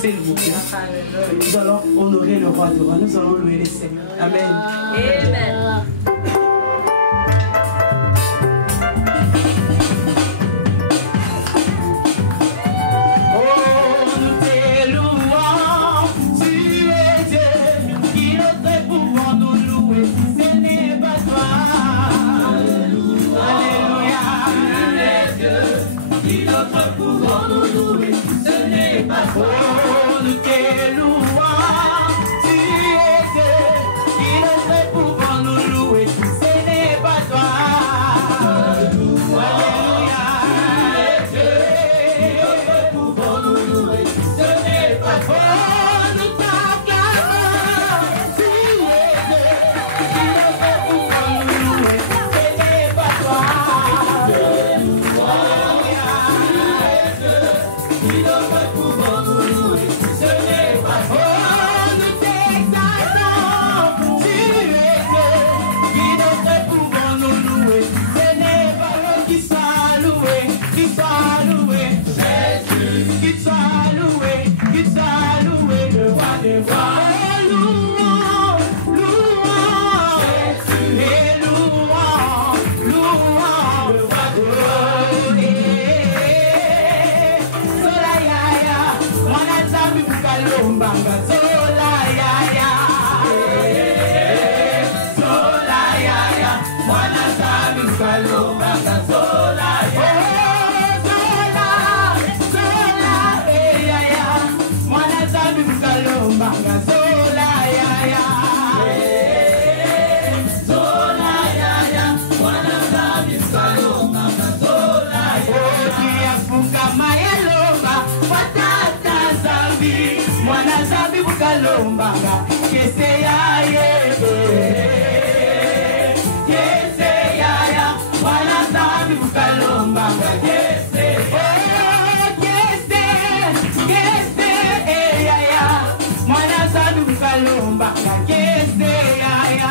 S'il vous plaît, nous allons honorer le roi du roi, nous allons louer le Seigneur. Amen. Amen. Nous Kalombanga, Keseya, Keseya, Wanazambi Kalombanga, Keseya, Wanazambi Kalombanga, Keseya,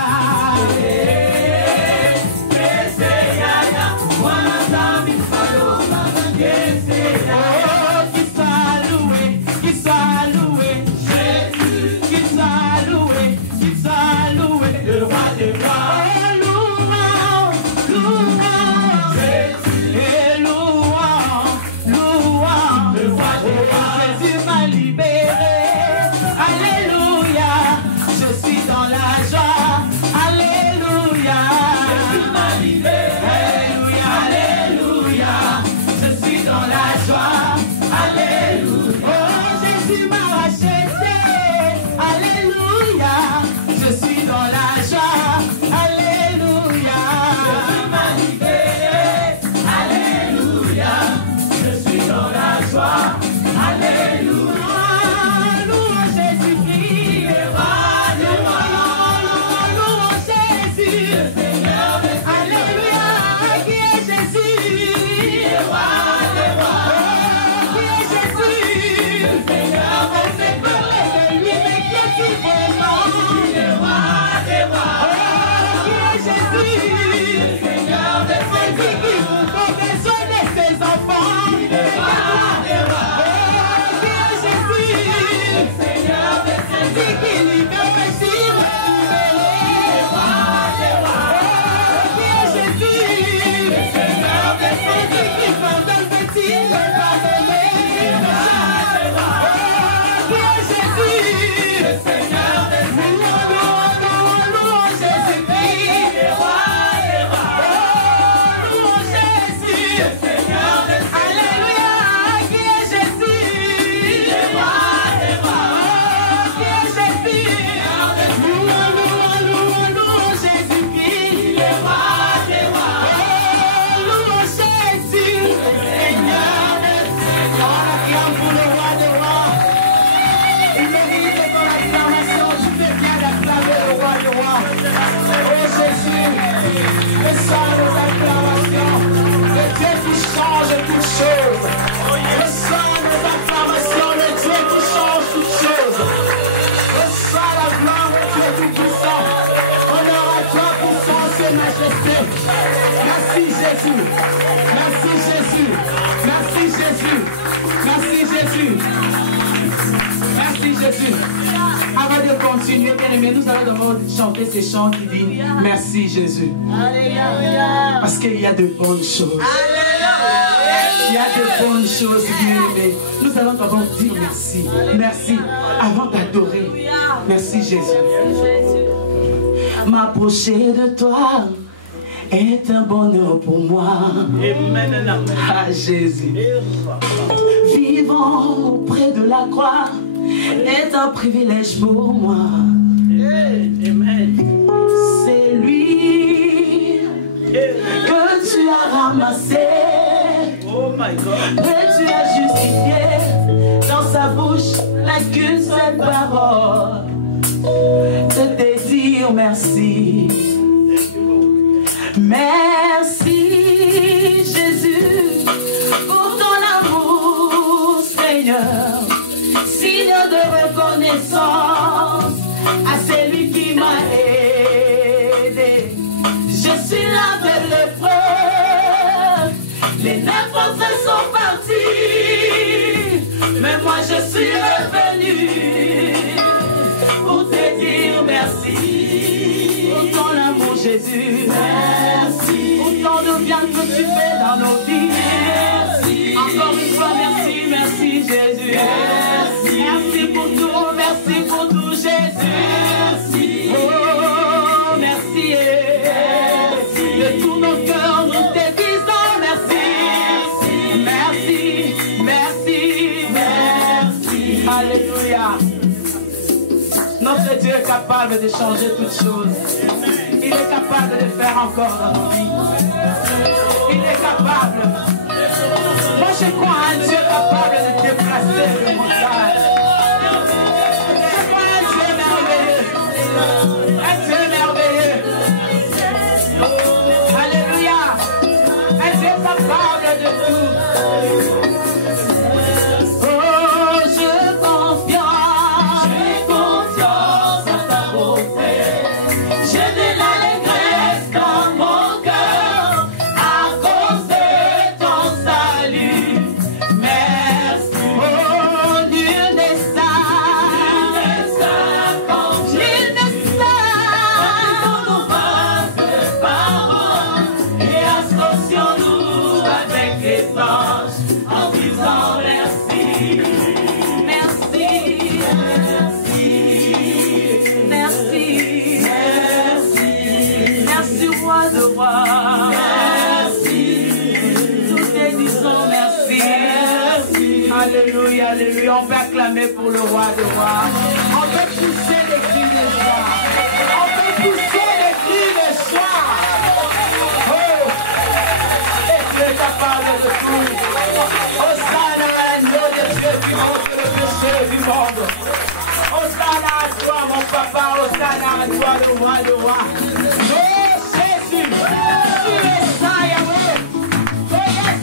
Avant de continuer, bien aimé, nous allons d'abord chanter ces chants qui disent merci Jésus. Parce qu'il y a de bonnes choses. Il y a de bonnes choses, bien aimé. Nous allons d'abord dire merci. Merci avant d'adorer. Merci Jésus. M'approcher de toi est un bonheur pour moi. Ah Jésus. Vivant auprès de la croix est un privilège pour moi. C'est lui que tu as ramassé, que tu as justifié. Dans sa bouche n'a qu'une seule parole, de te dire merci. Merci Jésus pour ton amour, Seigneur. Signe de reconnaissance à celui qui m'a aidé. Je suis là de l'épreuve, les 9 forces sont partis, mais moi je suis revenu pour te dire merci. Pour ton amour Jésus, merci. Pour tant de bien que tu fais dans nos vies, merci. Encore une fois merci, merci Jésus. Merci. Merci pour tout Jésus. Merci. Oh, merci. Merci. De tout nos cœurs, nous te disons merci. Merci. Merci. Merci. Alléluia. Notre Dieu est capable de changer toutes choses. Il est capable de faire encore dans nos vies. Il est capable. Moi je crois à un Dieu capable de déplacer le montagne. Je crois à un Dieu capable de tout. Oh, j'ai confiance à ta bonté. J'ai de l'allégresse dans mon cœur à cause de ton salut. Merci. Oh, nul n'est saint comme Dieu. Nous face de parole et associons-nous avec les anges en disant merci. Merci, merci, merci, merci roi de roi. Merci, nous te disons merci. Alléluia, alléluia. On peut acclamer pour le roi de roi. On peut pousser les cris de joie. On peut pousser les cris de joie. Oh, et Dieu est capable de tout. Hosanna à l'agneau de Dieu qui montre le péché du monde. Hosanna à toi, mon papa. Hosanna à toi, le roi de roi. Oh, Jésus, tu es saint, Yahweh. Oh, yes.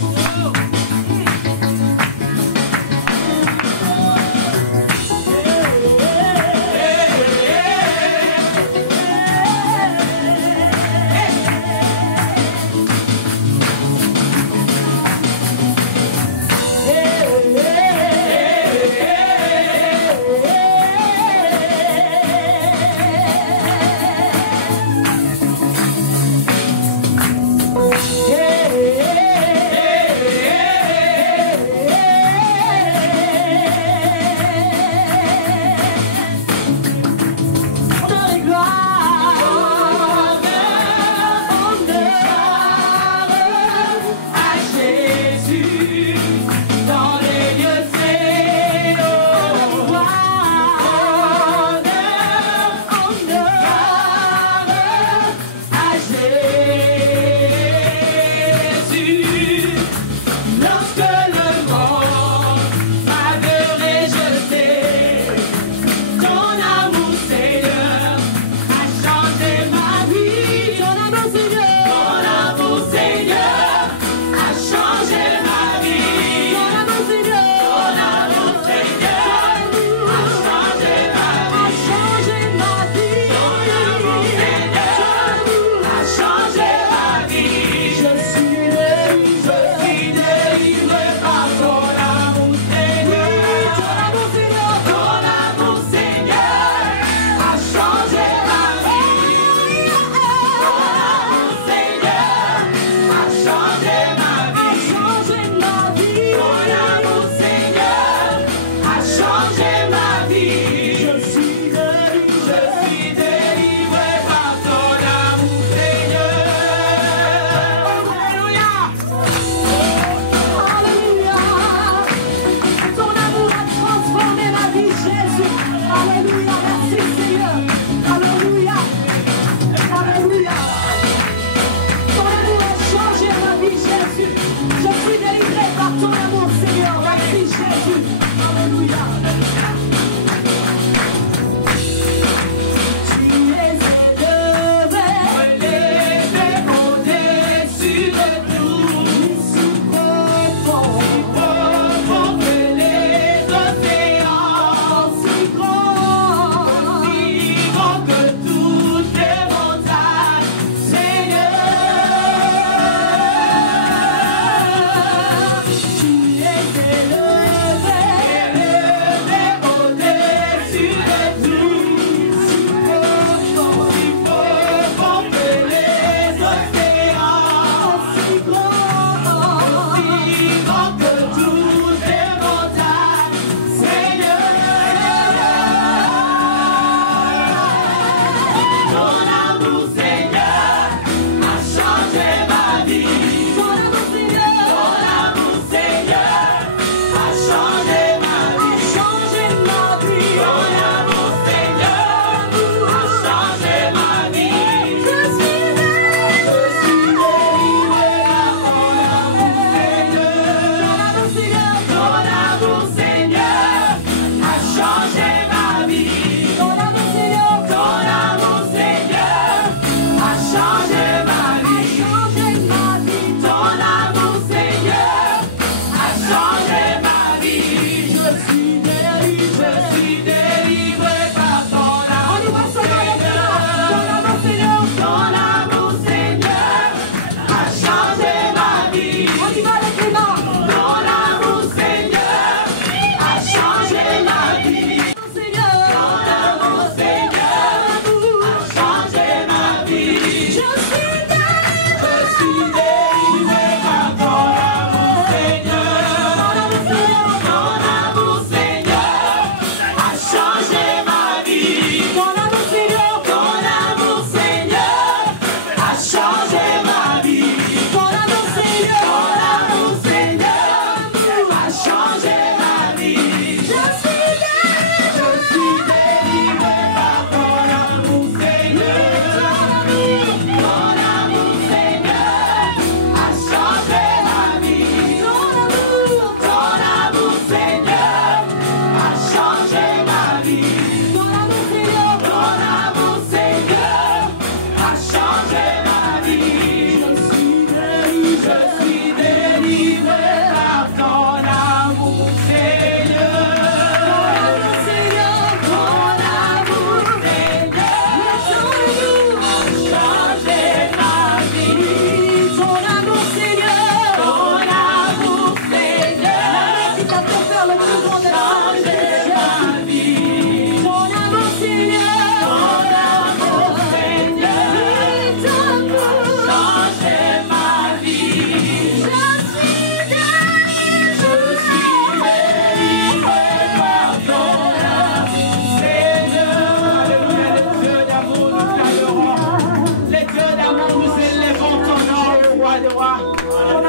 gloire.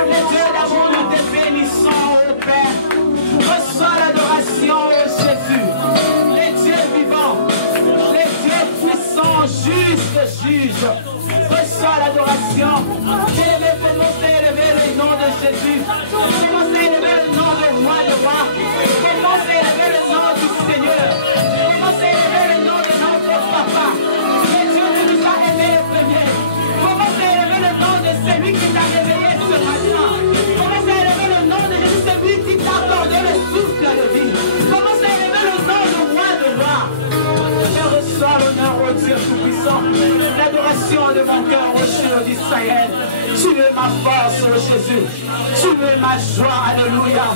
Les dieux d'amour, nous te bénissons, ô Père. Reçois l'adoration, ô Jésus. Les dieux vivants, les dieux puissants, justes juges. Reçois l'adoration. Bien-aimé, commencez à élever le nom de Jésus. Commencez à élever le nom de roi de roi. Commencez à élever le nom du Seigneur. Commencez à élever le nom de notre papa. Et Dieu nous a aimés le premier. Commencez à élever le nom de celui qui t'a réveillé ce matin. Commencez à élever le nom de celui qui t'a accordé le souffle de vie. Commencez à élever le nom de roi de roi. Je reçois l'honneur au Dieu Tout-Puissant. L'adoration de mon cœur au Dieu d'Israël. Tu es ma force, ô Jésus. Tu es ma joie, alléluia.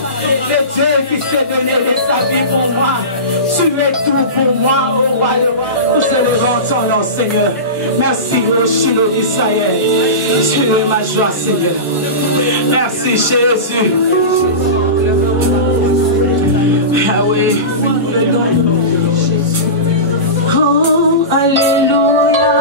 Le Dieu qui s'est donné de sa vie pour moi. Tu es tout pour moi, ô roi de roi. Nous célébrons ton nom, Seigneur. Merci, ô Shiloh d'Israël. Tu es ma joie, Seigneur. Merci, Jésus. Ah oui. Oh, alléluia.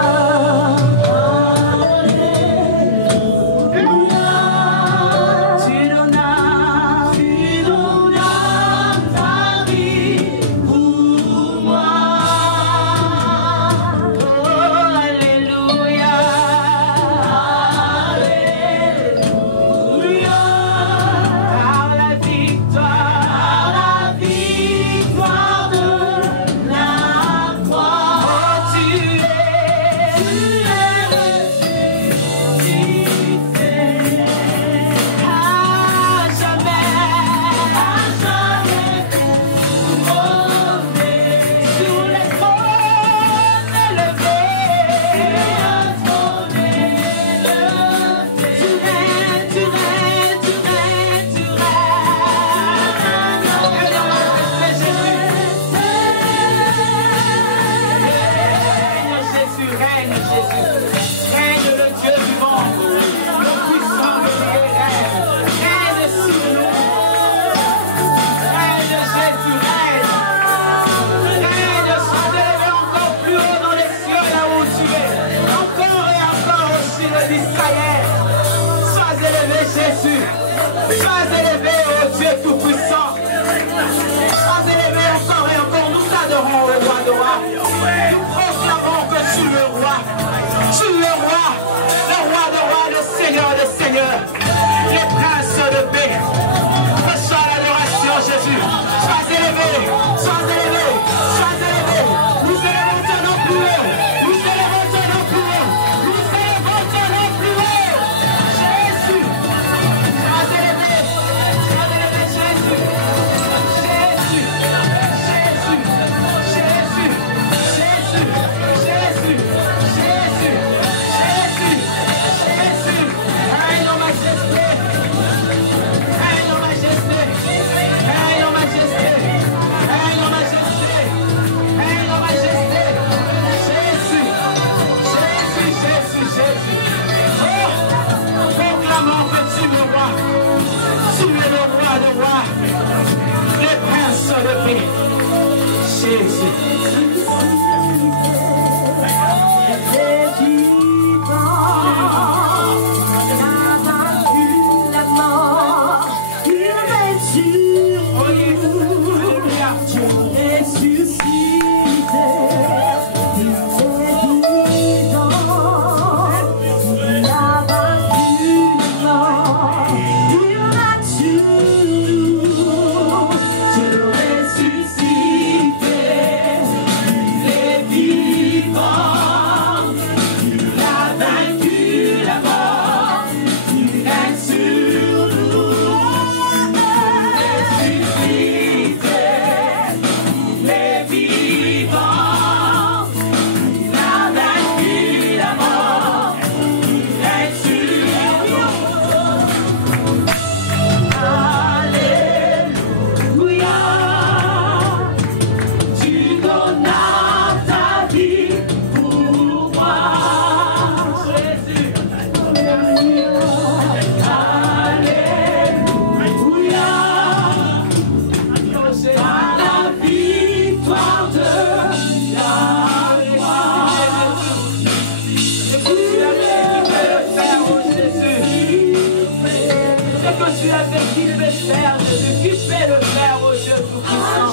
tu as fait, qui peut le faire, Jésus? Qui peut le faire, oh Dieu Tout-Puissant?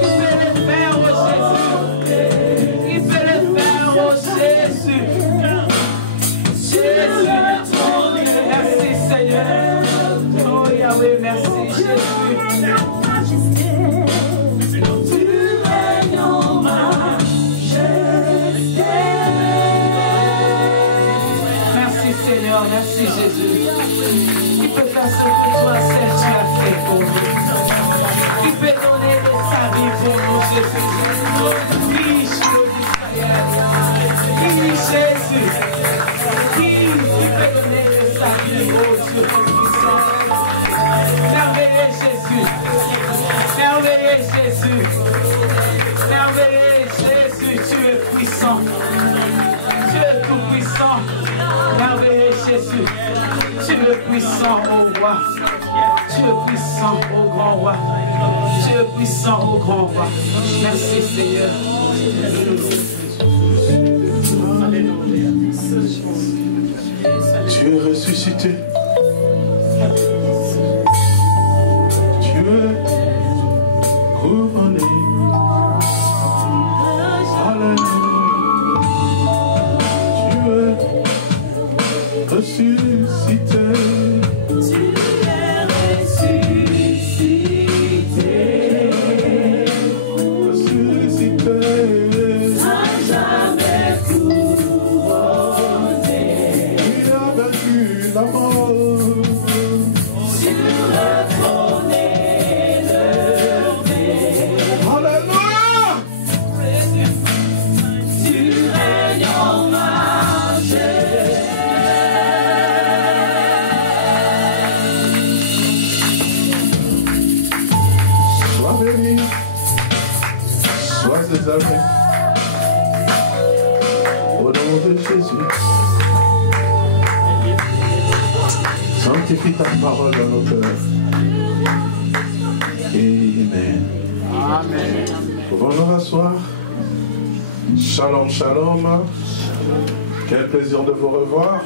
Qui peut le faire, oh Jésus? Qui peut le faire, oh Jésus? Jésus, merci Seigneur. Oh Yahweh, merci Jésus. Merci Seigneur, merci Jésus. Qui peut faire ce que toi seul tu as fait pour nous? Qui peut donner de sa vie pour nous, Jésus? Riche d'Israël. Qui Jésus? Qui peut donner de sa vie, oh Dieu Tout-Puissant? Merveilleux Jésus. Merveilleux Jésus. Merveilleux Jésus, tu es puissant. Tu es tout puissant. Merveilleux Jésus. Tu es puissant, ô roi. Tu es puissant, ô grand roi. Tu es puissant, ô grand roi. Merci Seigneur. Tu es ressuscité. Tu es couronné. Alléluia. Tu es ressuscité. Au nom de Jésus, sanctifie ta parole dans nos cœurs. Amen. Amen. Pouvons nous rasseoir. Shalom, shalom. Quel plaisir de vous revoir.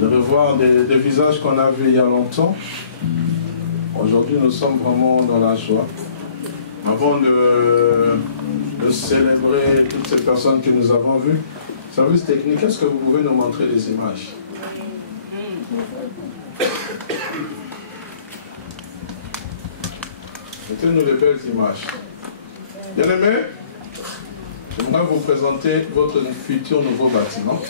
De revoir des visages qu'on a vus il y a longtemps. Aujourd'hui, nous sommes vraiment dans la joie. Avant de célébrer toutes ces personnes que nous avons vues, service technique, est-ce que vous pouvez nous montrer des images? Mettez-nous des belles images. Bien aimés, j'aimerais vous présenter votre futur nouveau bâtiment.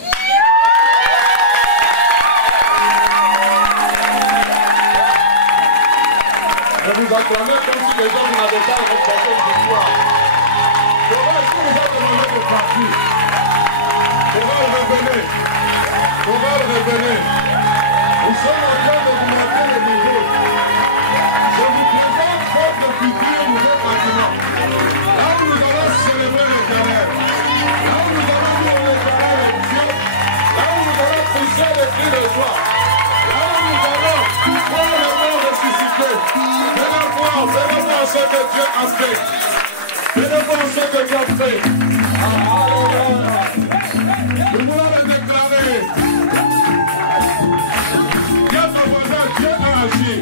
Je vous acclamez comme si les gens n'avaient pas remporté ce soir. Comment est-ce que vous avez demandé de partir? Comment revenez? Comment revenez? Nous sommes en train de vous montrer le niveau. Je vous présente votre futur nouveau bâtiment. Là où nous allons célébrer l'Éternel. Là où nous allons dire l'Éternel est Dieu. Là où nous allons pousser les cris de joie. Là où nous allons voir le monde ressuscité. Venez voir ce que Dieu a fait. Venez voir ce que Dieu a fait. Alléluia. Nous voulons le déclarer. Dieu ton voisin, Dieu a agi.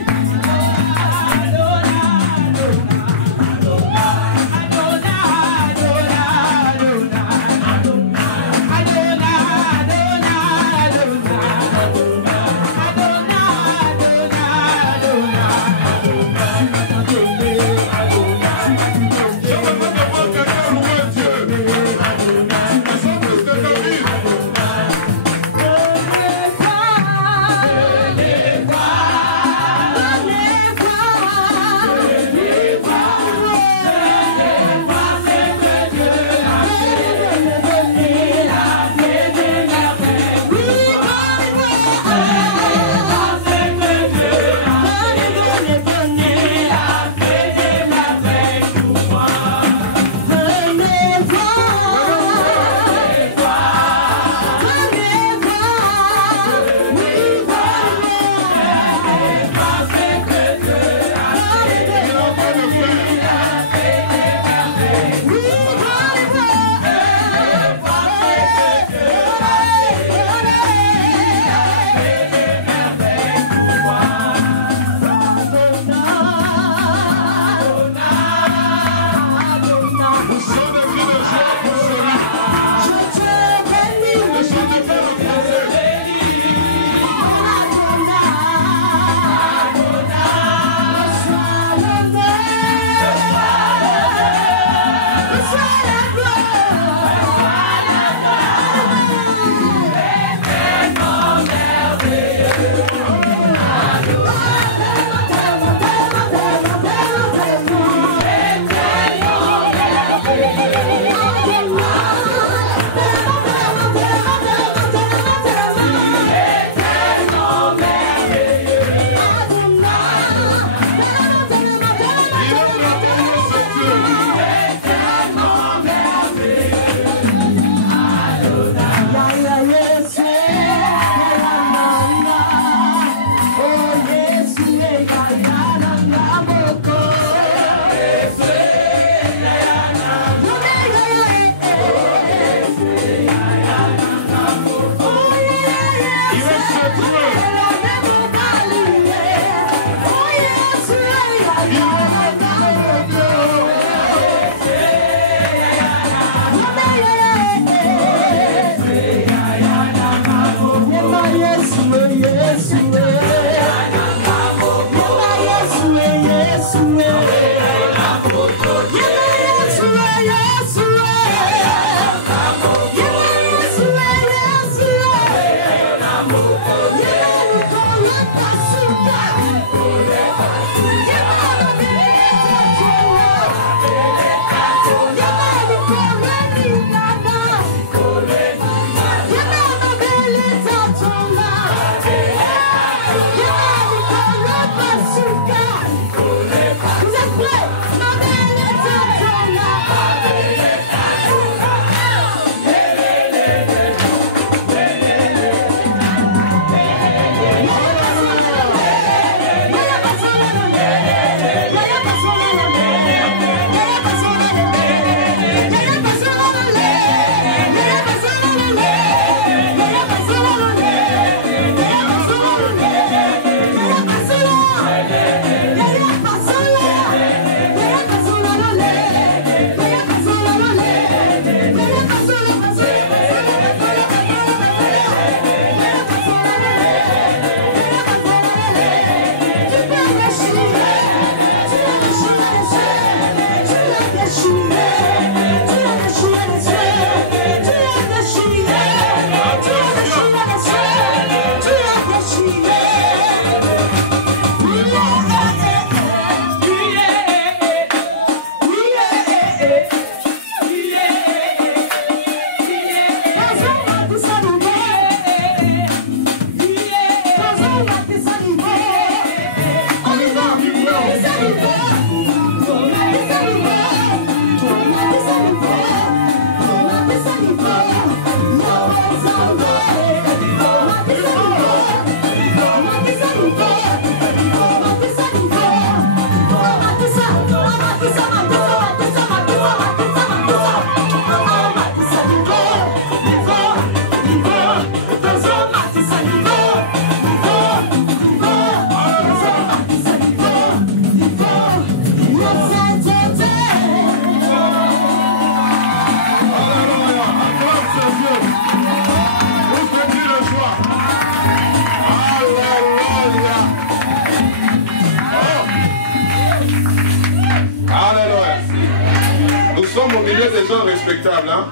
respectable, hein?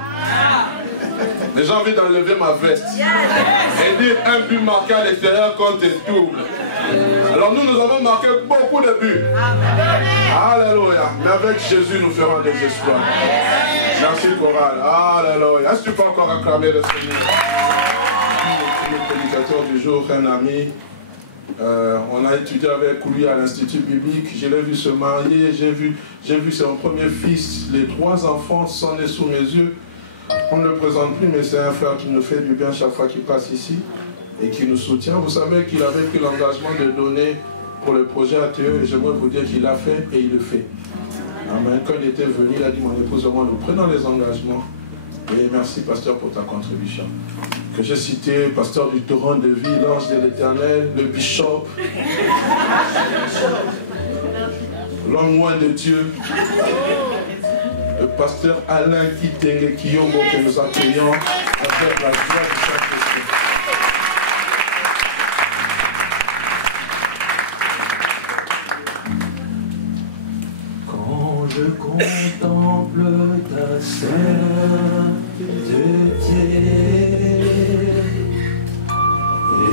Mais j'ai envie d'enlever ma veste et dire un but marqué à l'extérieur compte double. Alors nous avons marqué beaucoup de buts. Alléluia. Mais avec Jésus, nous ferons des exploits. Merci, chorale. Alléluia. Est-ce que tu peux encore acclamer le Seigneur? Le prédicateur du jour, un ami. On a étudié avec lui à l'Institut biblique. Je l'ai vu se marier. J'ai vu son premier fils. Les 3 enfants sont nés sous mes yeux. On ne le présente plus, mais c'est un frère qui nous fait du bien chaque fois qu'il passe ici et qui nous soutient. Vous savez qu'il avait pris l'engagement de donner pour le projet ATE et j'aimerais vous dire qu'il l'a fait et il le fait. Amen. Quand il était venu, il a dit, mon épouse et moi, nous prenons les engagements. Et merci, pasteur, pour ta contribution. Que j'ai cité, pasteur du torrent de vie, l'ange de l'Éternel, le bishop, l'homme loin de Dieu, le pasteur Alain Kitenge Kiyombo, que nous accueillons avec la joie du Saint-Esprit. Quand je contemple ta sainteté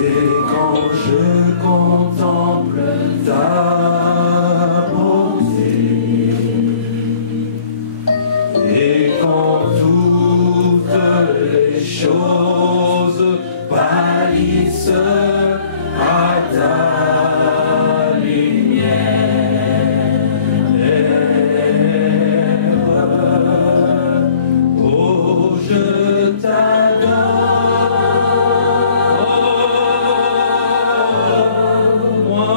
et quand je contemple ta bonté et quand toutes les choses pâlissent à ta moi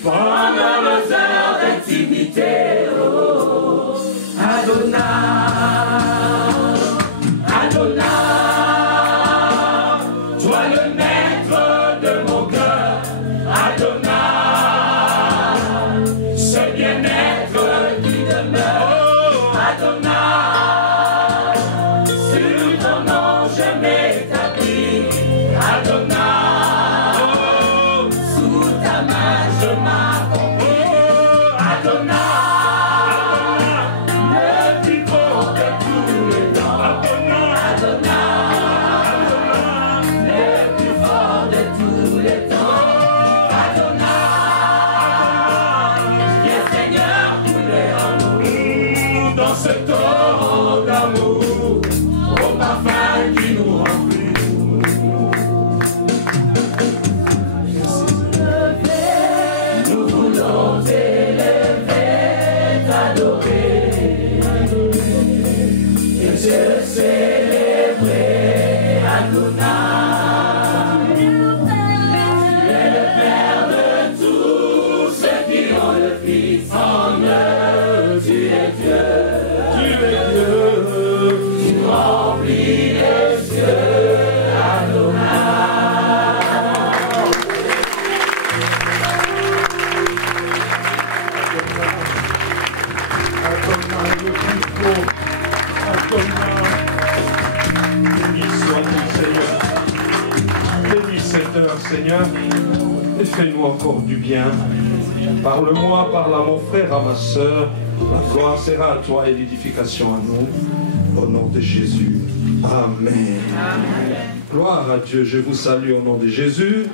Pendant nos heures d'intimité, oh, Adonai, Adonai, toi le maître de mon cœur, Adonai, ce bien-être qui demeure, Adonai, sur ton nom je m'établis, Adonai. Seigneur, et fais-nous encore du bien. Parle-moi, parle à mon frère, à ma soeur. La gloire sera à toi et l'édification à nous. Au nom de Jésus. Amen. Amen. Gloire à Dieu. Je vous salue au nom de Jésus.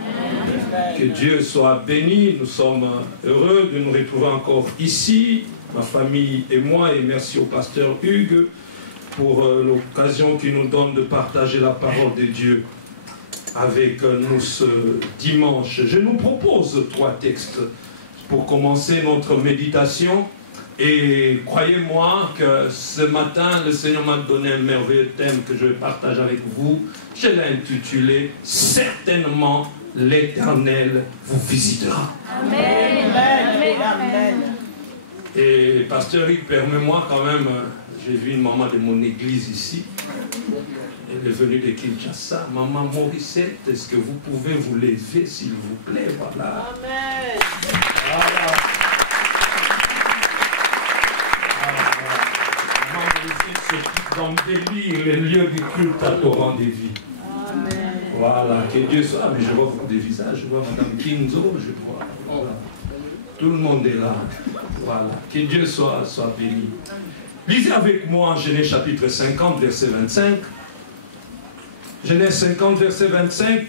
Que Dieu soit béni. Nous sommes heureux de nous retrouver encore ici, ma famille et moi. Et merci au pasteur Hugues pour l'occasion qu'il nous donne de partager la parole de Dieu avec nous ce dimanche. Je nous propose 3 textes pour commencer notre méditation. Et croyez-moi que ce matin, le Seigneur m'a donné un merveilleux thème que je vais partager avec vous. Je l'ai intitulé « Certainement l'Éternel vous visitera ». Amen. Amen. Et pasteur Rick, permets-moi quand même, j'ai vu une maman de mon église ici. Elle est venue de Kinshasa. Maman Morissette, est-ce que vous pouvez vous lever, s'il vous plaît? Voilà. Amen. Voilà. Maman Morissette s'occupe d'embellir les lieux du culte à torrent de vie. Amen. Voilà, que Dieu soit. Mais je vois des visages, je vois Madame Kinzo, je vois. Voilà. Tout le monde est là. Voilà. Que Dieu soit béni. Lisez avec moi Genèse chapitre 50, verset 25. Genèse 50, verset 25.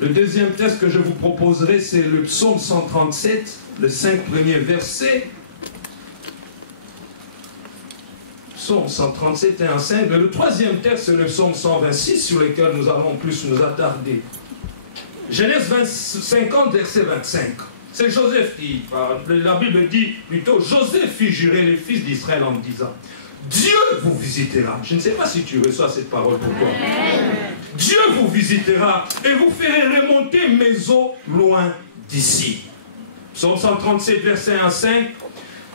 Le deuxième texte que je vous proposerai, c'est le psaume 137, les 5 premiers versets. Psaume 137 et 5. Le troisième texte, c'est le psaume 126, sur lequel nous allons plus nous attarder. Genèse 50, verset 25. C'est Joseph qui parle. La Bible dit plutôt, Joseph fit jurer les fils d'Israël en disant, Dieu vous visitera. Je ne sais pas si tu reçois cette parole pour toi. Dieu vous visitera et vous ferez remonter mes eaux loin d'ici. Psaume 137, verset 1 à 5.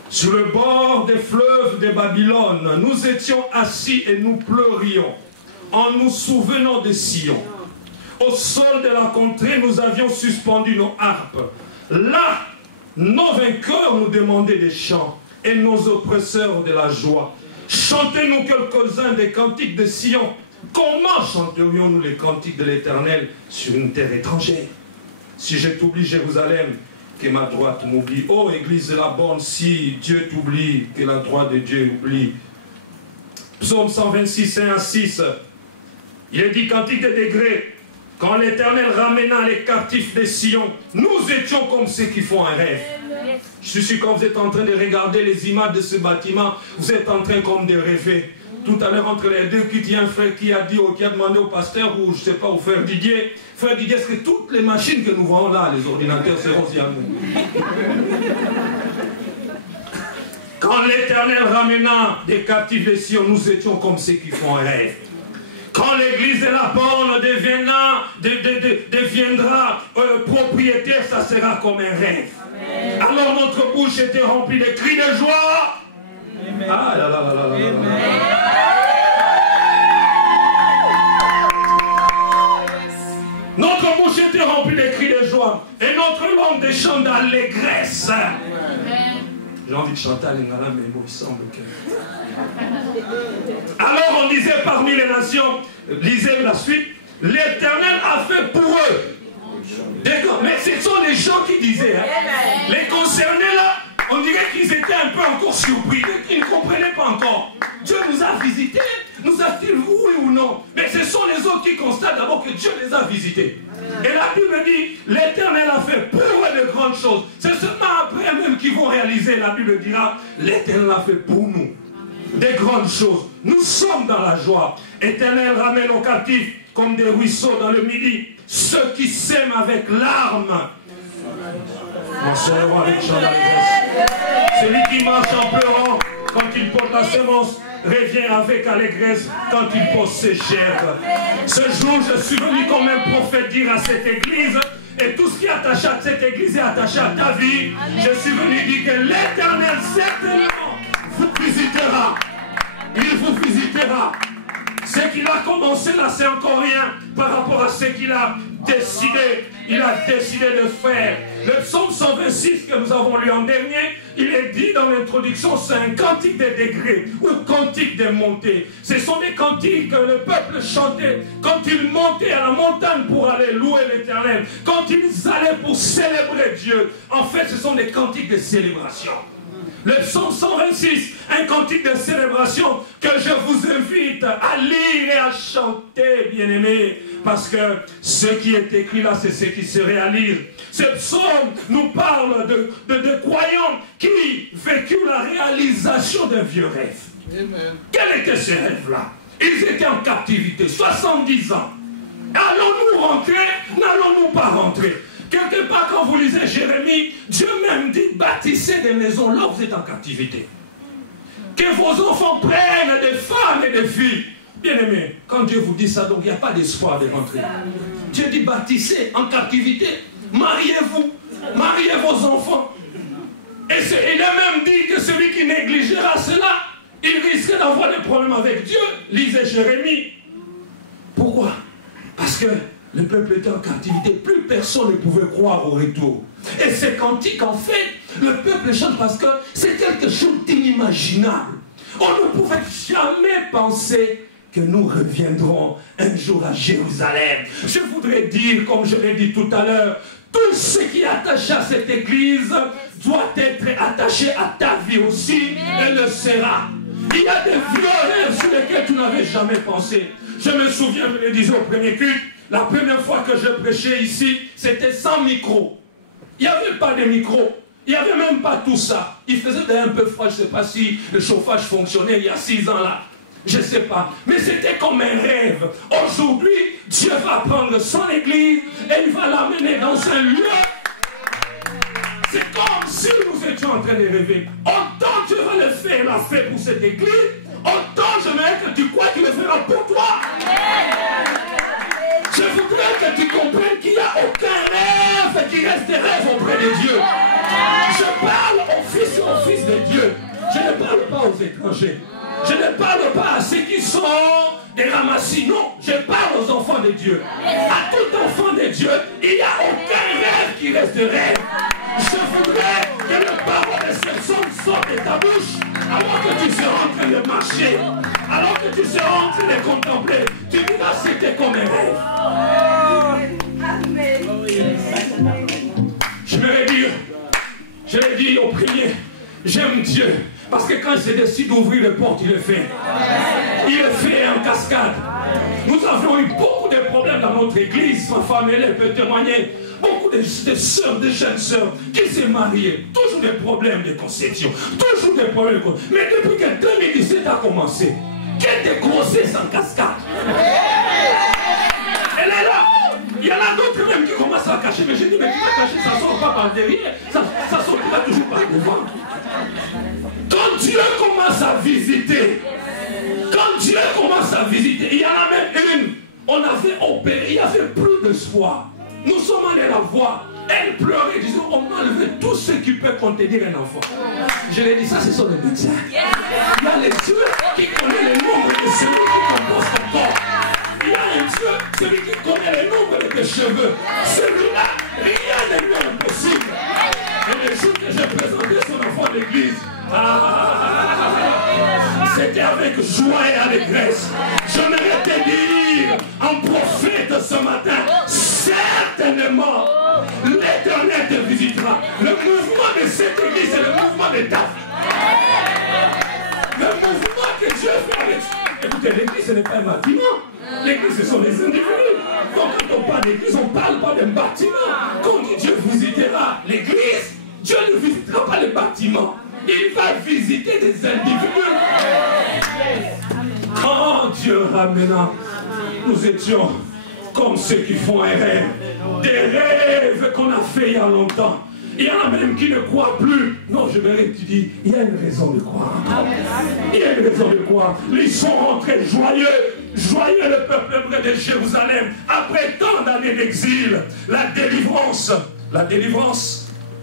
Sur le bord des fleuves de Babylone, nous étions assis et nous pleurions en nous souvenant de Sion. Au sol de la contrée, nous avions suspendu nos harpes. Là, nos vainqueurs nous demandaient des chants et nos oppresseurs de la joie. Chantez-nous quelques-uns des cantiques de Sion. Comment chanterions-nous les cantiques de l'Éternel sur une terre étrangère? Si je t'oublie, Jérusalem, que ma droite m'oublie. Oh, Église de la borne, si Dieu t'oublie, que la droite de Dieu oublie. Psaume 126, 1 à 6. Il est dit, cantique des degrés. Quand l'Éternel ramena les captifs de Sion, nous étions comme ceux qui font un rêve. Je suis sûr, quand vous êtes en train de regarder les images de ce bâtiment, vous êtes en train comme de rêver. Tout à l'heure, entre les deux, il y a un frère qui a dit, qui a demandé au pasteur, ou je ne sais pas, au frère Didier, est-ce que toutes les machines que nous voyons là, les ordinateurs, seront aussi à nous? Quand l'Éternel ramena des captifs de Sion, nous étions comme ceux qui font un rêve. Quand l'église de la borne deviendra propriétaire, ça sera comme un rêve. Amen. Alors notre bouche était remplie de cris de joie. Amen. Ah là là là là là là. Notre bouche était remplie de cris de joie et notre langue des chants d'allégresse. J'ai envie de chanter à l'ingala, mais il me semble que... Alors on disait parmi les nations, lisez la suite, l'Éternel a fait pour eux. Mais ce sont les gens qui disaient, hein. Les concernés là, on dirait qu'ils étaient un peu encore surpris, ils ne comprenaient pas encore. Dieu nous a visités, nous a-t-il oui ou non? Mais ce sont les autres qui constatent d'abord que Dieu les a visités. Et la Bible dit, l'Éternel a fait pour eux de grandes choses. C'est seulement après même qu'ils vont réaliser, la Bible dira, l'Éternel a fait pour nous des grandes choses. Nous sommes dans la joie. Éternel ramène aux captifs comme des ruisseaux dans le midi. Ceux qui sèment avec larmes. Nous serons avec chant d'allégresse. Celui qui marche en pleurant quand il porte la semence revient avec allégresse quand il porte ses gerbes. Ce jour, je suis venu comme un prophète dire à cette église, et tout ce qui est attaché à cette église est attaché à ta vie. Je suis venu dire que l'Éternel certainement vous visitera. Il vous visitera. Ce qu'il a commencé là, c'est encore rien par rapport à ce qu'il a décidé. Il a décidé de faire. Le psaume 126 que nous avons lu en dernier, il est dit dans l'introduction, c'est un cantique des degrés ou cantique des montées. Ce sont des cantiques que le peuple chantait quand ils montaient à la montagne pour aller louer l'Éternel, quand ils allaient pour célébrer Dieu. En fait, ce sont des cantiques de célébration. Le psaume 126, un cantique de célébration que je vous invite à lire et à chanter, bien-aimés, parce que ce qui est écrit là, c'est ce qui se réalise. Ce psaume nous parle de croyants qui vécurent la réalisation d'un vieux rêve. Amen. Quel était ce rêve-là? Ils étaient en captivité, 70 ans. Allons-nous rentrer? N'allons-nous pas rentrer? Quelque part, quand vous lisez Jérémie, Dieu même dit, bâtissez des maisons là où vous êtes en captivité. Que vos enfants prennent des femmes et des filles. Bien aimé, quand Dieu vous dit ça, donc il n'y a pas d'espoir de rentrer. Dieu dit, bâtissez en captivité. Mariez-vous, mariez vos enfants. Et il a même dit que celui qui négligera cela, il risque d'avoir des problèmes avec Dieu. Lisez Jérémie. Pourquoi? Parce que le peuple était en captivité, plus personne ne pouvait croire au retour. Et ces cantiques, en fait, le peuple chante parce que c'est quelque chose d'inimaginable. On ne pouvait jamais penser que nous reviendrons un jour à Jérusalem. Je voudrais dire, comme je l'ai dit tout à l'heure, tout ce qui est attaché à cette église doit être attaché à ta vie aussi, et le sera. Il y a des vieux rêves sur lesquels tu n'avais jamais pensé. Je me souviens, je le disais au premier culte, la première fois que je prêchais ici, c'était sans micro. Il n'y avait pas de micro. Il n'y avait même pas tout ça. Il faisait un peu froid. Je ne sais pas si le chauffage fonctionnait il y a 6 ans là. Je ne sais pas. Mais c'était comme un rêve. Aujourd'hui, Dieu va prendre son église et il va l'amener dans un lieu. C'est comme si nous étions en train de rêver. Autant Dieu va le faire, l'a fait pour cette église, autant j'aimerais que tu crois qu'il le fera pour toi. Je voudrais que tu comprennes qu'il n'y a aucun rêve qui reste rêve auprès de Dieu. Je parle aux fils et aux fils de Dieu. Je ne parle pas aux étrangers. Je ne parle pas à ceux qui sont des ramassis. Non, je parle aux enfants de Dieu. À tout enfant de Dieu, il n'y a aucun rêve qui reste rêve. Je voudrais que le parole de cette sonde sort de ta bouche, alors que tu seras en train de marcher, alors que tu seras en train de contempler, tu diras c'était comme un rêve. Je l'ai dit au premier, j'aime Dieu. Parce que quand il se décide d'ouvrir les portes, il le fait. Il le fait en cascade. Nous avons eu beaucoup de problèmes dans notre église. Ma femme, elle peut témoigner. Beaucoup de sœurs, de jeunes sœurs qui s'est mariées. Toujours des problèmes de conception. Toujours des problèmes de conception. Mais depuis que 2017 a commencé, quelle des grossesses en cascade. Elle est là. Il y en a d'autres même qui commencent à cacher. Mais j'ai dit, mais tu vas cacher, ça ne sort pas par derrière. Ça sortira toujours par devant. Quand Dieu commence à visiter, il y en a même une, on avait opéré, il y avait plus d'espoir. Nous sommes allés la voir, elle pleurait, disait, on m'a enlevé tout ce qui peut contenir un enfant. Je lui ai dit, ça ce sont les médecins. Il y a les dieux qui connaissent le nombre de celui qui compose ton corps. Il y a un Dieu, celui qui connaît le nombre de tes cheveux. Celui-là, rien n'est lui impossible. Et le jour que j'ai présenté son enfant à l'église, c'était avec joie et allégresse. J'aimerais te dire, en prophète ce matin, certainement, l'Éternel te visitera. Le mouvement de cette église, c'est le mouvement de ta vie. Le mouvement que Dieu fait avec. Écoutez, l'église, ce n'est pas un bâtiment. L'église, ce sont les individus. Donc, quand on parle d'église, on ne parle pas d'un bâtiment. Quand Dieu visitera l'église, Dieu ne visitera pas le bâtiment. Il va visiter des individus. Quand Dieu ramena, nous étions comme ceux qui font un rêve. Des rêves qu'on a fait il y a longtemps. Il y en a même qui ne croient plus. Non, je me dis, il y a une raison de croire. Il y a une raison de croire. Ils sont rentrés joyeux. Joyeux le peuple près de Jérusalem. Après tant d'années d'exil, la délivrance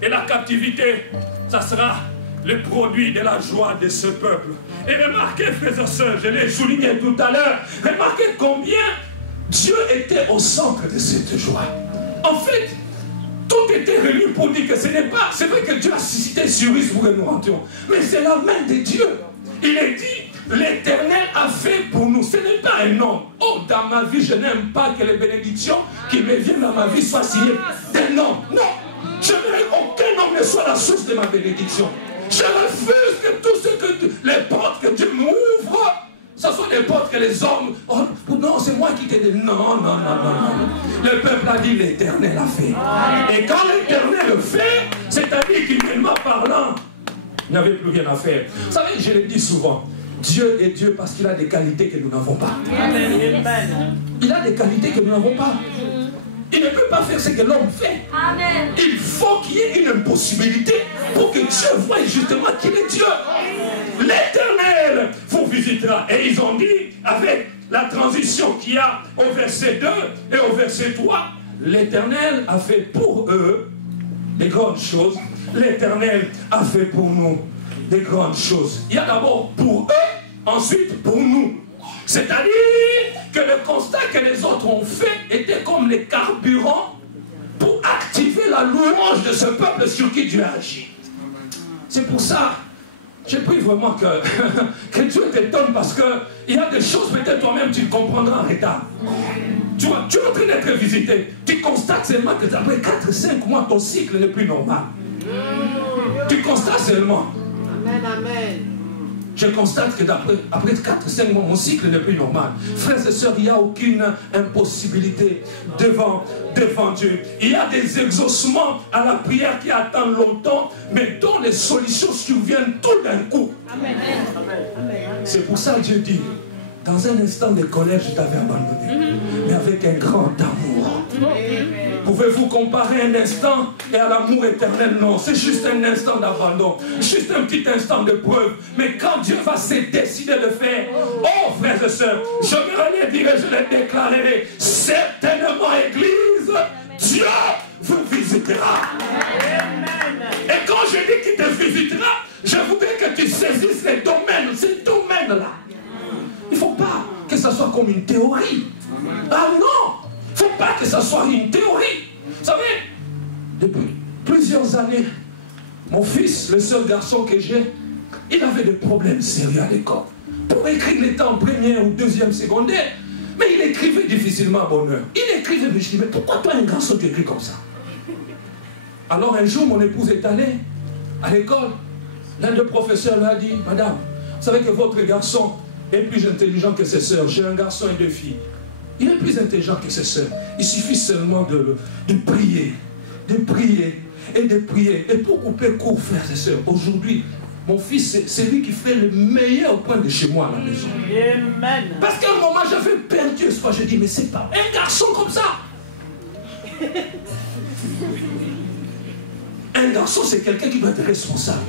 et la captivité, ça sera le produit de la joie de ce peuple. Et remarquez, frères et sœurs, je l'ai souligné tout à l'heure, remarquez combien Dieu était au centre de cette joie. En fait, tout était réuni pour dire que ce n'est pas... C'est vrai que Dieu a suscité Cyrus pour que nous rentrions, mais c'est la main de Dieu. Il est dit, l'Éternel a fait pour nous. Ce n'est pas un homme. Oh, dans ma vie, je n'aime pas que les bénédictions qui me viennent dans ma vie soient signées d'un homme. Non, je ne veux qu'aucun homme ne soit la source de ma bénédiction. Je refuse que tout ce que les portes que Dieu m'ouvre, ce sont des portes que les hommes... Oh, non, c'est moi qui t'ai dit. Non. Le peuple a dit, l'Éternel a fait. Et quand l'Éternel le fait, c'est-à-dire qu'humainement parlant, il n'y avait plus rien à faire. Vous savez, je le dis souvent, Dieu est Dieu parce qu'il a des qualités que nous n'avons pas. Il a des qualités que nous n'avons pas. Il ne peut pas faire ce que l'homme fait. Amen. Il faut qu'il y ait une impossibilité pour que Dieu voie justement qu'il est Dieu. L'Éternel vous visitera. Et ils ont dit, avec la transition qu'il y a au verset 2 et au verset 3, l'Éternel a fait pour eux des grandes choses. L'Éternel a fait pour nous des grandes choses. Il y a d'abord pour eux, ensuite pour nous. C'est-à-dire que le constat que les autres ont fait était comme les carburants pour activer la louange de ce peuple sur qui Dieu a agi. C'est pour ça, j'ai pris vraiment que Dieu t'étonne parce qu'il y a des choses peut-être toi-même tu comprendras en retard. Tu es en train d'être visité. Tu constates seulement que après 4-5 mois, ton cycle n'est plus normal. Tu constates seulement. Amen. Je constate que après 4-5 mois, mon cycle n'est plus normal. Frères et sœurs, il n'y a aucune impossibilité devant Dieu. Il y a des exaucements à la prière qui attendent longtemps, mais dont les solutions surviennent tout d'un coup. Amen. C'est pour ça que Dieu dit, dans un instant de colère, je t'avais abandonné, mais avec un grand amour. Pouvez-vous comparer un instant et à l'amour éternel? Non, c'est juste un instant d'abandon, juste un petit instant de preuve. Mais quand Dieu va se décider de faire, oh frères et sœurs, je me le dirai, je le déclarerai, certainement Église, Dieu vous visitera. Et quand je dis qu'il te visitera, je voudrais que tu saisisses les domaines, ces domaines-là. Il ne faut pas que ça soit comme une théorie. Ah non! Il ne faut pas que ça soit une théorie. Vous savez, depuis plusieurs années, Mon fils, le seul garçon que j'ai, il avait des problèmes sérieux à l'école. Pour écrire, il était en première ou deuxième secondaire, mais il écrivait difficilement à bonne heure. Il écrivait, mais je dis, mais pourquoi toi, un garçon, tu écris comme ça? Alors un jour, mon épouse est allée à l'école. L'un des professeurs lui a dit, madame, vous savez que votre garçon est plus intelligent que ses sœurs. J'ai un garçon et 2 filles. Il est plus intelligent que ses sœurs. Il suffit seulement de prier, de prier et de prier. Et pour couper court, frères et sœurs, aujourd'hui, mon fils, c'est lui qui fait le meilleur point de chez moi à la maison. Amen. Parce qu'à un moment, j'avais perdu espoir. Je dis, mais c'est pas un garçon comme ça. Un garçon, c'est quelqu'un qui doit être responsable.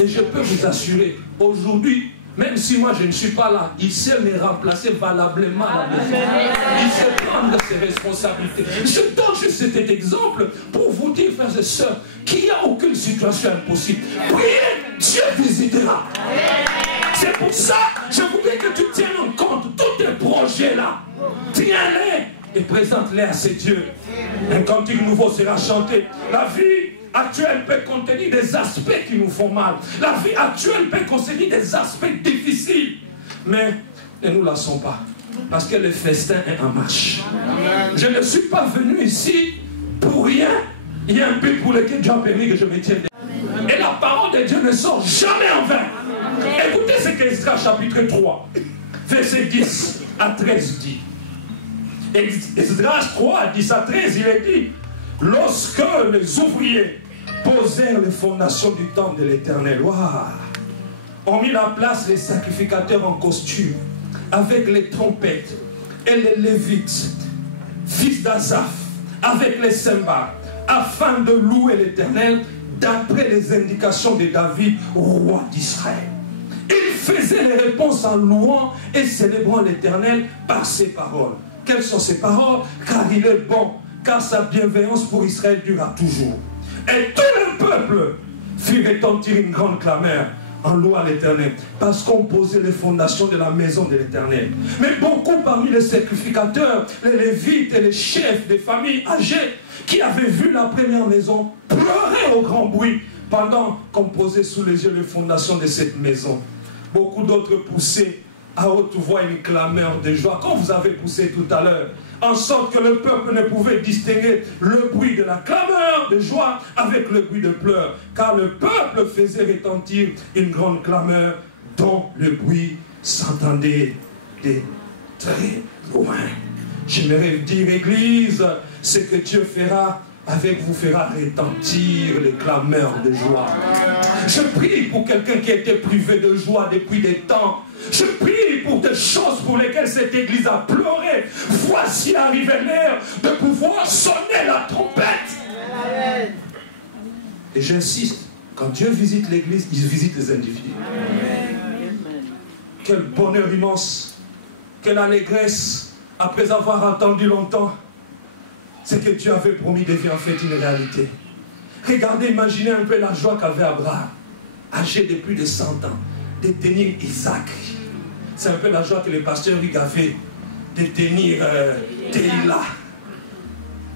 Et je peux vous assurer, aujourd'hui, même si moi je ne suis pas là, il sait me remplacer valablement à la maison. Il sait prendre ses responsabilités. Je donne juste cet exemple pour vous dire, frères et sœurs, qu'il n'y a aucune situation impossible. Priez, Dieu visitera. C'est pour ça, je voudrais que tu tiennes en compte tous tes projets là. Tiens-les et présente-les à ces dieux. Un cantique nouveau sera chanté. La vie actuelle peut contenir des aspects qui nous font mal. La vie actuelle peut contenir des aspects difficiles. Mais ne nous lassons pas. Parce que le festin est en marche. Je ne suis pas venu ici pour rien. Il y a un but pour lequel Dieu a permis que je me tienne. Et la parole de Dieu ne sort jamais en vain. Écoutez ce qu'Esdras chapitre 3, verset 10 à 13 dit. Esdras 3, 10 à 13, il est dit, lorsque les ouvriers posèrent les fondations du temple de l'Éternel, ont mis en place les sacrificateurs en costume, avec les trompettes et les lévites, fils d'Asaph, avec les cymbales, afin de louer l'Éternel, d'après les indications de David, roi d'Israël. Il faisait les réponses en louant et célébrant l'Éternel par ses paroles. Quelles sont ces paroles? Car il est bon, car sa bienveillance pour Israël durera toujours. Et tout le peuple fit retentir une grande clameur en louant l'Éternel, parce qu'on posait les fondations de la maison de l'Éternel. Mais beaucoup parmi les sacrificateurs, les lévites et les chefs des familles âgées qui avaient vu la première maison pleuraient au grand bruit pendant qu'on posait sous les yeux les fondations de cette maison. Beaucoup d'autres poussaient à haute voix une clameur de joie, comme vous avez poussé tout à l'heure, en sorte que le peuple ne pouvait distinguer le bruit de la clameur de joie avec le bruit de pleurs, car le peuple faisait retentir une grande clameur dont le bruit s'entendait de très loin. J'aimerais dire, Église, ce que Dieu fera avec vous fera retentir les clameurs de joie. Je prie pour quelqu'un qui a été privé de joie depuis des temps. Je prie pour des choses pour lesquelles cette église a pleuré. Voici arrivé l'heure de pouvoir sonner la trompette. Et j'insiste, quand Dieu visite l'église, il visite les individus. Quel bonheur immense, quelle allégresse, après avoir attendu longtemps, c'est que Dieu avait promis devient en fait une réalité. Regardez, imaginez un peu la joie qu'avait Abraham, âgé de plus de 100 ans, de tenir Isaac. C'est un peu la joie que le pasteur Hugues avait de tenir Teila.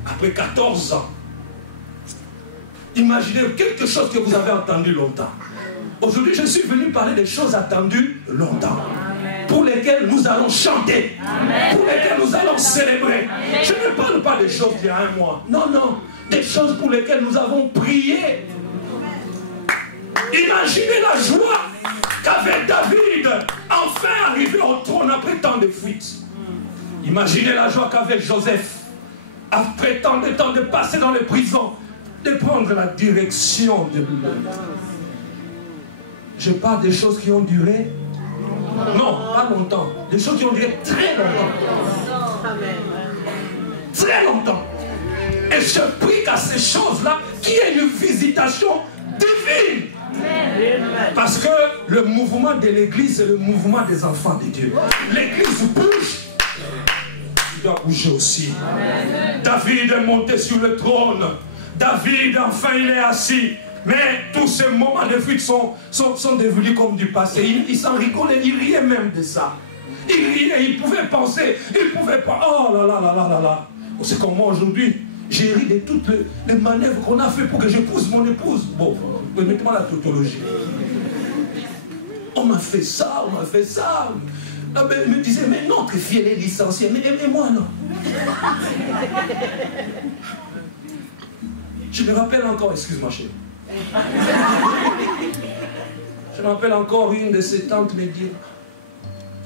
Après 14 ans. Imaginez quelque chose que vous avez entendu longtemps. Aujourd'hui, je suis venu parler des choses attendues longtemps. Pour lesquelles nous allons chanter. Amen. Pour lesquelles nous allons célébrer. Amen. Je ne parle pas des choses d'il y a un mois. Non, non. Des choses pour lesquelles nous avons prié. Imaginez la joie qu'avait David enfin arrivé au trône après tant de fuites. Imaginez la joie qu'avait Joseph après tant de temps de passer dans les prisons, de prendre la direction de l'homme. Je parle des choses qui ont duré. Non, pas longtemps. Des choses qui ont duré très longtemps. Très longtemps. Et je prie qu'à ces choses-là, qu'il y ait une visitation divine. Parce que le mouvement de l'église, c'est le mouvement des enfants de Dieu. L'église bouge. Il doit bouger aussi. David est monté sur le trône. David, enfin, il est assis. Mais tous ces moments de fuite sont devenus comme du passé. Il s'en rigolait, il riait même de ça. Il riait, il pouvait penser, il pouvait pas. Oh là là là là là là. C'est comme moi aujourd'hui. J'ai ri de toutes les manœuvres qu'on a fait pour que j'épouse mon épouse. Bon, permettez-moi la tautologie. On m'a fait ça, on m'a fait ça. Ah ben, il me disait, mais notre fille, elle est licenciée, mais moi non. Je me rappelle encore, excuse-moi chérie. Je me rappelle encore une de ses tantes me dire,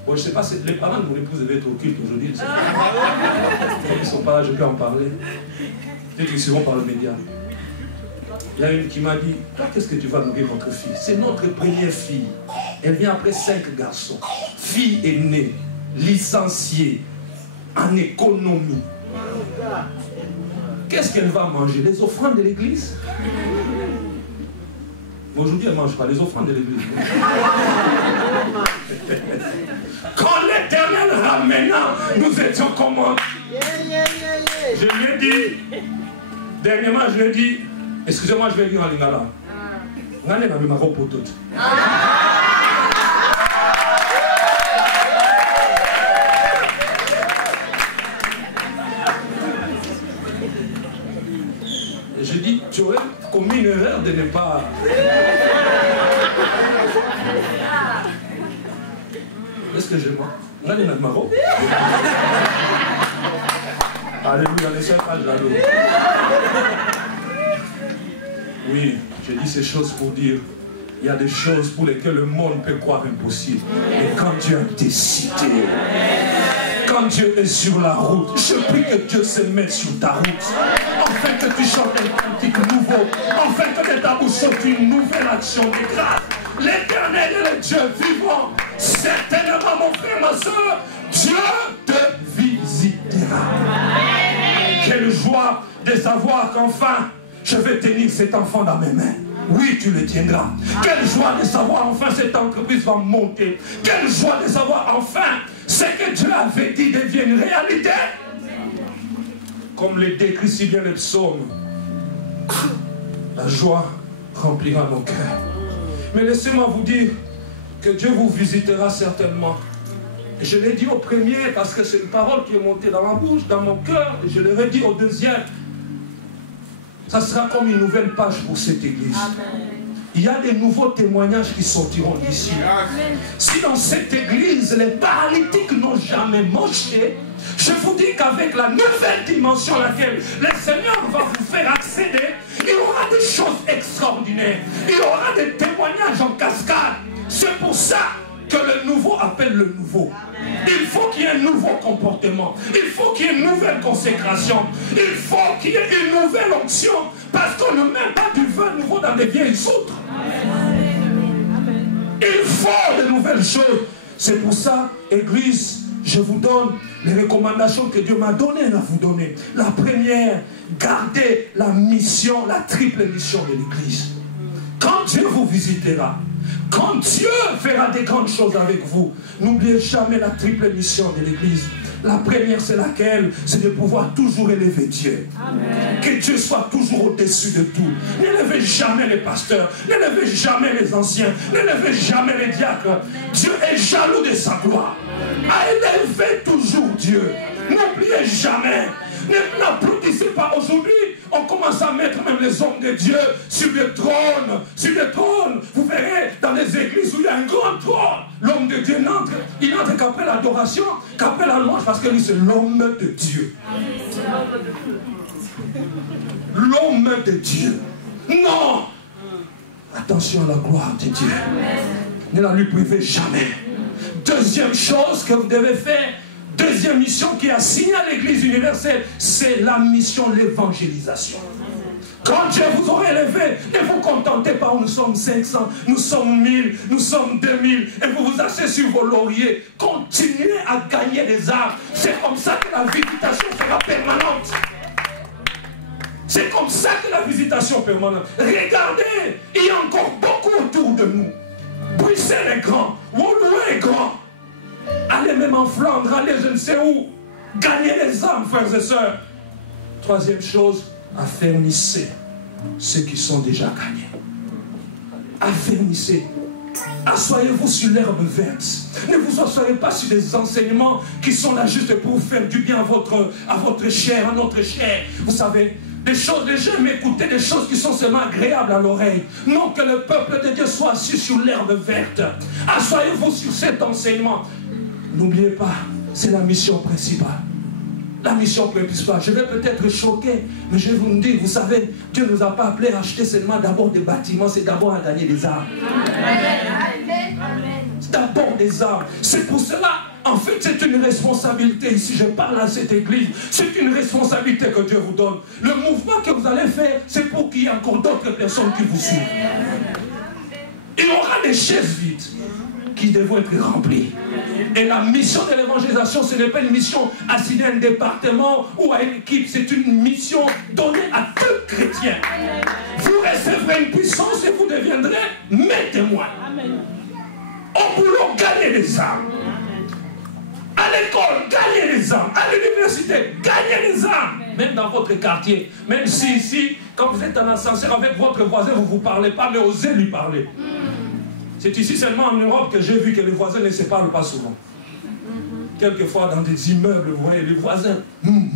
bon, je ne sais pas, les parents de mon épouse devaient être au culte aujourd'hui. Ils ne sont pas là, je peux en parler. Peut-être qu'ils seront par le média. Il y a une qui m'a dit, toi, qu'est-ce que tu vas nourrir votre fille? C'est notre première fille. Elle vient après 5 garçons. Fille aînée, licenciée, en économie. Qu'est-ce qu'elle va manger? Les offrandes de l'église? Aujourd'hui, elle ne mange pas les offrandes de l'église. Quand l'Éternel ramena, nous étions comment? Je lui ai dit, dernièrement, je lui ai dit, excusez-moi, je vais dire en lingala. Je dis, tu aurais commis une erreur de ne pas... Est-ce que j'ai moi? Alléluia, laissez pas de la loi. Oui, je dis ces choses pour dire, il y a des choses pour lesquelles le monde peut croire impossible. Mais quand Dieu a décidé, quand Dieu est sur la route, je prie que Dieu se mette sur ta route. Enfin que tu chantes un cantique nouveau. Enfin que de ta bouche sorte une nouvelle action de grâce. L'Éternel est le Dieu vivant. Certainement, mon frère, ma soeur, Dieu te visitera. Quelle joie de savoir qu'enfin, je vais tenir cet enfant dans mes mains. Oui, tu le tiendras. Quelle joie de savoir enfin cette entreprise va monter. Quelle joie de savoir enfin ce que Dieu avait dit devient une réalité. Comme le décrit si bien le psaume, la joie remplira nos cœurs. Mais laissez-moi vous dire que Dieu vous visitera certainement. Je l'ai dit au premier parce que c'est une parole qui est montée dans ma bouche, dans mon cœur, et je l'ai redit au deuxième. Ça sera comme une nouvelle page pour cette église. Amen. Il y a des nouveaux témoignages qui sortiront d'ici. Si dans cette église, les paralytiques n'ont jamais marché, je vous dis qu'avec la nouvelle dimension à laquelle le Seigneur va vous faire accéder, il y aura des choses extraordinaires. Il y aura des témoignages en cascade. C'est pour ça que le nouveau appelle le nouveau. Il faut qu'il y ait un nouveau comportement. Il faut qu'il y ait une nouvelle consécration. Il faut qu'il y ait une nouvelle onction. Parce qu'on ne met pas du vin nouveau dans des vieilles outres. Il faut de nouvelles choses. C'est pour ça, Église, je vous donne les recommandations que Dieu m'a données à vous donner. La première, gardez la mission, la triple mission de l'Église. Quand Dieu vous visitera, quand Dieu fera des grandes choses avec vous, n'oubliez jamais la triple mission de l'Église. La première, c'est laquelle? C'est de pouvoir toujours élever Dieu. Amen. Que Dieu soit toujours au-dessus de tout. N'élevez jamais les pasteurs, n'élevez jamais les anciens, n'élevez jamais les diacres. Dieu est jaloux de sa gloire. Élevez toujours Dieu. N'oubliez jamais. N'applaudissez pas. Aujourd'hui, on commence à mettre même les hommes de Dieu sur des trônes. Sur des trônes. Vous verrez dans les églises où il y a un grand trône. L'homme de Dieu n'entre. Il n'entre qu'après l'adoration, qu'après la louange, parce que lui, c'est l'homme de Dieu. L'homme de Dieu. Non. Attention à la gloire de Dieu. Ne la lui privez jamais. Deuxième chose que vous devez faire, deuxième mission qui est assignée à l'Église universelle, c'est la mission de l'évangélisation. Quand Dieu vous aura élevé, ne vous contentez pas, nous sommes 500, nous sommes 1000, nous sommes 2000, et vous vous asseyez sur vos lauriers. Continuez à gagner des âmes. C'est comme ça que la visitation sera permanente. C'est comme ça que la visitation permanente. Regardez, il y a encore beaucoup autour de nous. Bruxelles est grand, Woluwe est grand. Allez même en Flandre, allez je ne sais où. Gagnez les âmes, frères et sœurs. Troisième chose, affermissez ceux qui sont déjà gagnés. Affermissez. Assoyez-vous sur l'herbe verte. Ne vous assoyez pas sur des enseignements qui sont là juste pour faire du bien à votre chair, à notre chair. Vous savez, des choses, les gens m'écoutaient, des choses qui sont seulement agréables à l'oreille. Non, que le peuple de Dieu soit assis sur l'herbe verte. Assoyez-vous sur cet enseignement. N'oubliez pas, c'est la mission principale. La mission principale. Je vais peut-être choquer, mais je vais vous dire, vous savez, Dieu ne nous a pas appelés à acheter seulement d'abord des bâtiments, c'est d'abord à gagner des âmes. C'est d'abord des âmes. C'est pour cela, en fait, c'est une responsabilité. Ici, je parle à cette église. C'est une responsabilité que Dieu vous donne. Le mouvement que vous allez faire, c'est pour qu'il y ait encore d'autres personnes qui vous suivent. Il y aura des chaises vides qui devront être remplies. Et la mission de l'évangélisation, ce n'est pas une mission assignée à un département ou à une équipe. C'est une mission donnée à tout chrétien. Vous recevrez une puissance et vous deviendrez mes témoins. Au boulot, gagnez les âmes. À l'école, gagnez les âmes. À l'université, gagnez les âmes. Même dans votre quartier. Même si ici, quand vous êtes en ascenseur avec votre voisin, vous ne vous parlez pas, mais osez lui parler. C'est ici seulement en Europe que j'ai vu que les voisins ne se parlent pas souvent. Quelquefois dans des immeubles, vous voyez les voisins. Un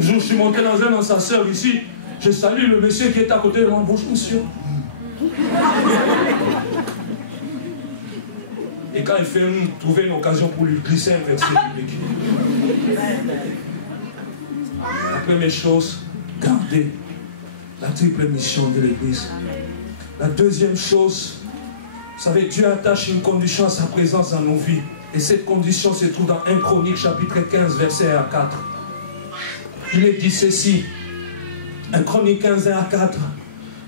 jour, je suis monté dans un ascenseur ici. Je salue le monsieur qui est à côté de moi. Bonjour monsieur. Et quand il fait trouver une occasion pour lui glisser un verset biblique. La première chose, gardez la triple mission de l'Église. La deuxième chose, vous savez, Dieu attache une condition à sa présence dans nos vies. Et cette condition se trouve dans 1 Chronique chapitre 15, verset 1 à 4. Il est dit ceci, 1 Chronique 15, 1 à 4.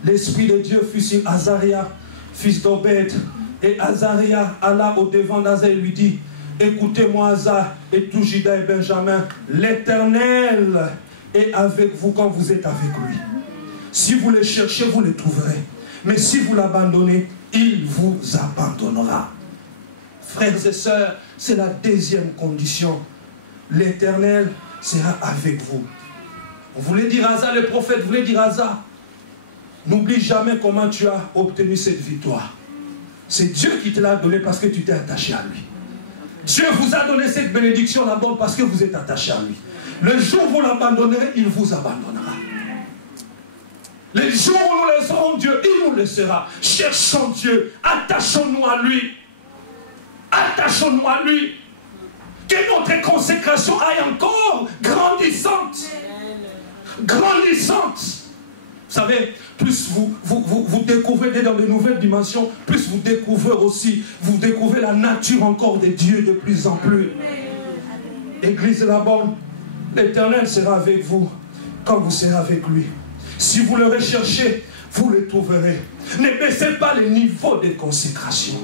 L'Esprit de Dieu fut sur Azaria, fils d'Obed. Et Azaria alla au devant d'Asa et lui dit, écoutez-moi Asa et tout Juda et Benjamin, l'Éternel est avec vous quand vous êtes avec lui. Si vous le cherchez, vous le trouverez. Mais si vous l'abandonnez, il vous abandonnera. Frères et sœurs, c'est la deuxième condition. L'Éternel sera avec vous. On voulait dire à Asa, le prophète voulait dire à Asa, n'oublie jamais comment tu as obtenu cette victoire. C'est Dieu qui te l'a donné parce que tu t'es attaché à lui. Dieu vous a donné cette bénédiction d'abord parce que vous êtes attaché à lui. Le jour où vous l'abandonnerez, il vous abandonnera. Les jours où nous laisserons Dieu, il nous laissera. Cherchons Dieu, attachons-nous à lui. Attachons-nous à lui. Que notre consécration aille encore grandissante. Grandissante. Vous savez, plus vous découvrez dans de nouvelles dimensions, plus vous découvrez aussi, vous découvrez la nature encore de Dieu de plus en plus. Église de la borne, l'Éternel sera avec vous quand vous serez avec lui. Si vous le recherchez, vous le trouverez. Ne baissez pas le niveau de consécration.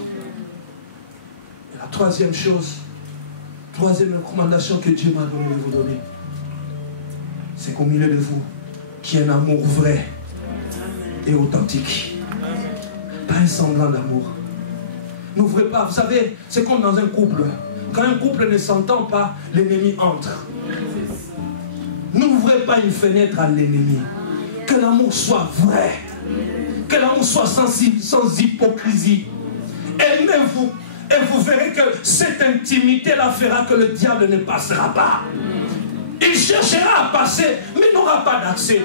Et la troisième chose, troisième recommandation que Dieu m'a donné de vous donner, c'est qu'au milieu de vous, qu'il y ait un amour vrai et authentique. Pas un semblant d'amour. N'ouvrez pas, vous savez, c'est comme dans un couple. Quand un couple ne s'entend pas, l'ennemi entre. N'ouvrez pas une fenêtre à l'ennemi. Que l'amour soit vrai. Que l'amour soit sans hypocrisie. Aimez-vous. Et vous verrez que cette intimité-là fera que le diable ne passera pas. Il cherchera à passer, mais n'aura pas d'accès.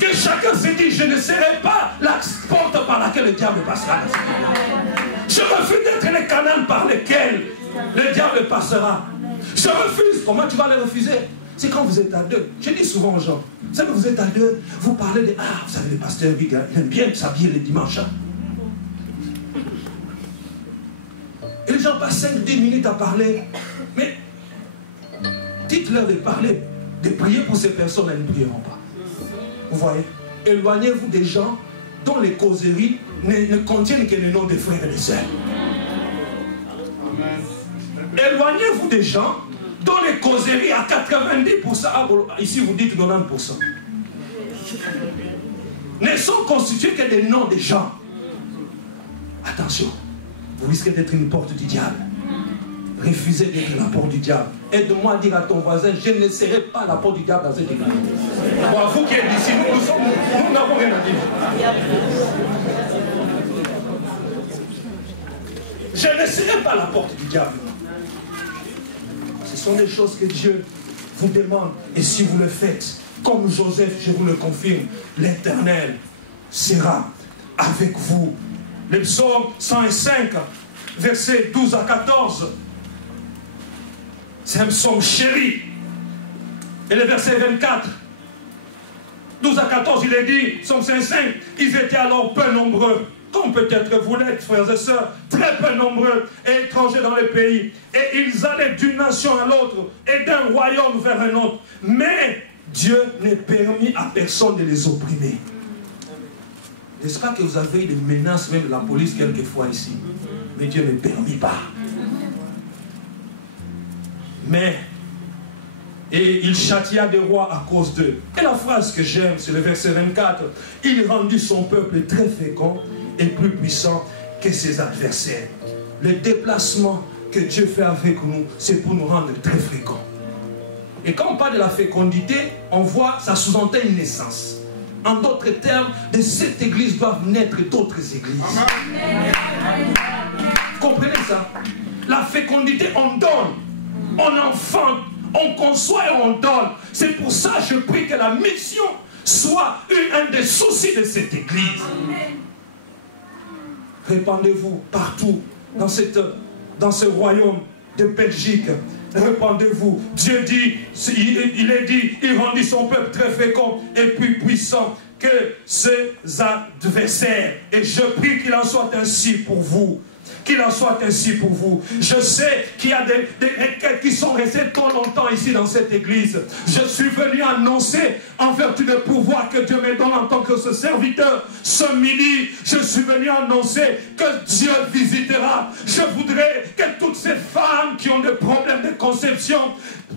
Que chacun se dise, je ne serai pas la porte par laquelle le diable passera. Je refuse d'être le canal par lequel le diable passera. Je refuse. Comment tu vas le refuser? C'est quand vous êtes à deux. Je dis souvent aux gens, vous savez, vous êtes à deux, vous parlez de... Ah, vous savez, le pasteur, il aime bien s'habiller les dimanches. Hein? Et les gens passent 5-10 minutes à parler. Mais dites-leur de parler, de prier pour ces personnes, elles ne prieront pas. Vous voyez? Éloignez-vous des gens dont les causeries ne contiennent que le nom des frères et des sœurs. Éloignez-vous des gens dont les causeries à 90%, ici vous dites 90%, ne sont constitués que des noms des gens. Attention, vous risquez d'être une porte du diable. Refusez d'être la porte du diable. Aide-moi à dire à ton voisin, je ne serai pas la porte du diable dans cette église. Bon, vous qui êtes ici, nous n'avons rien à dire. Je ne laisserai pas la porte du diable. Ce sont des choses que Dieu vous demande. Et si vous le faites, comme Joseph, je vous le confirme, l'Éternel sera avec vous. Le psaume 105, versets 12 à 14. C'est un psaume chéri. Et le verset 24, 12 à 14, il est dit, psaume 105, ils étaient alors peu nombreux, comme peut-être vous l'êtes, frères et sœurs, très peu nombreux et étrangers dans le pays. Et ils allaient d'une nation à l'autre et d'un royaume vers un autre. Mais Dieu n'est permis à personne de les opprimer. N'est-ce pas que vous avez des menaces, même de la police, quelquefois ici? Mais Dieu ne permet pas. Mais, et il châtia des rois à cause d'eux. Et la phrase que j'aime, c'est le verset 24. Il rendit son peuple très fécond et plus puissant que ses adversaires. Le déplacement que Dieu fait avec nous, c'est pour nous rendre très féconds. Et quand on parle de la fécondité, on voit, ça sous-entend une naissance. En d'autres termes, de cette église doivent naître d'autres églises. Vous comprenez ça? La fécondité, on donne, on enfante, on conçoit et on donne. C'est pour ça que je prie que la mission soit un des soucis de cette église. Répandez-vous partout dans ce royaume de Belgique. Répandez-vous. Dieu dit, il est dit, il rendit son peuple très fécond et plus puissant que ses adversaires. Et je prie qu'il en soit ainsi pour vous. Qu'il en soit ainsi pour vous. Je sais qu'il y a des qui sont restés trop longtemps ici dans cette église. Je suis venu annoncer en vertu du pouvoir que Dieu me donne en tant que ce serviteur. Ce midi, je suis venu annoncer que Dieu visitera. Je voudrais que toutes ces femmes qui ont des problèmes de conception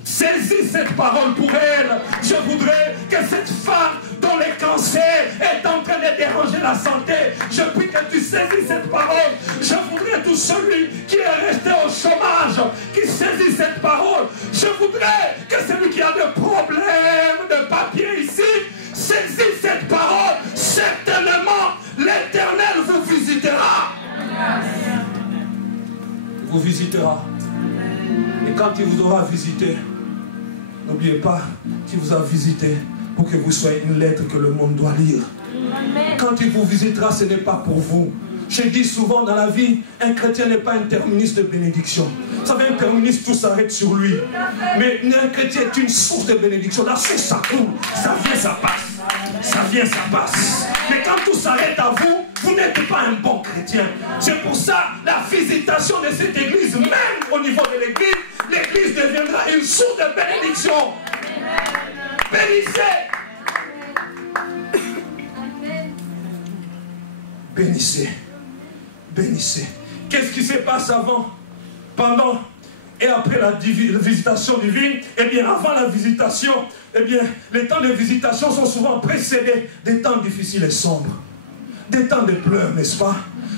saisissent cette parole pour elles. Je voudrais que cette femme dont le cancer est en train de déranger la santé, je prie que tu saisisses cette parole. Je voudrais tout celui qui est resté au chômage, qui saisit cette parole. Je voudrais que celui qui a des problèmes de papier ici, saisit cette parole. Certainement, l'Éternel vous visitera. Il vous visitera. Et quand il vous aura visité, n'oubliez pas qu'il vous a visité pour que vous soyez une lettre que le monde doit lire. Quand il vous visitera, ce n'est pas pour vous. Je dis souvent dans la vie, un chrétien n'est pas un terminus de bénédiction. Vous savez, un terminus, tout s'arrête sur lui. Mais un chrétien est une source de bénédiction. La source, ça coule. Ça vient, ça passe. Ça vient, ça passe. Mais quand tout s'arrête à vous, vous n'êtes pas un bon chrétien. C'est pour ça, la visitation de cette église, même au niveau de l'église, l'église deviendra une source de bénédiction. Bénissez. Bénissez. Bénissez. Qu'est-ce qui se passe avant, pendant et après la visitation divine? Eh bien, avant la visitation, eh bien, les temps de visitation sont souvent précédés des temps difficiles et sombres. Des temps de pleurs, n'est-ce pas?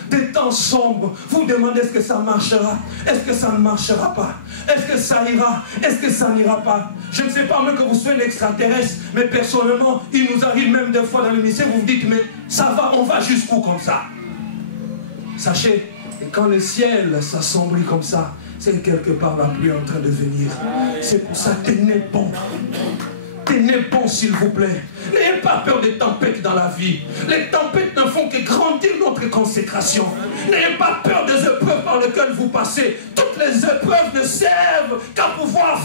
Des temps sombres. Vous demandez est-ce que ça marchera? Est-ce que ça ne marchera pas? Est-ce que ça ira? Est-ce que ça n'ira pas? Je ne sais pas, même que vous soyez l'extraterrestre, mais personnellement, il nous arrive même des fois dans l'émission, vous vous dites, mais ça va, on va jusqu'où comme ça? Sachez, et quand le ciel s'assombrit comme ça, c'est quelque part la pluie en train de venir. C'est pour ça, tenez bon. Tenez bon, s'il vous plaît. N'ayez pas peur des tempêtes dans la vie. Les tempêtes ne font que grandir notre consécration. N'ayez pas peur des épreuves par lesquelles vous passez. Toutes les épreuves ne servent qu'à pouvoir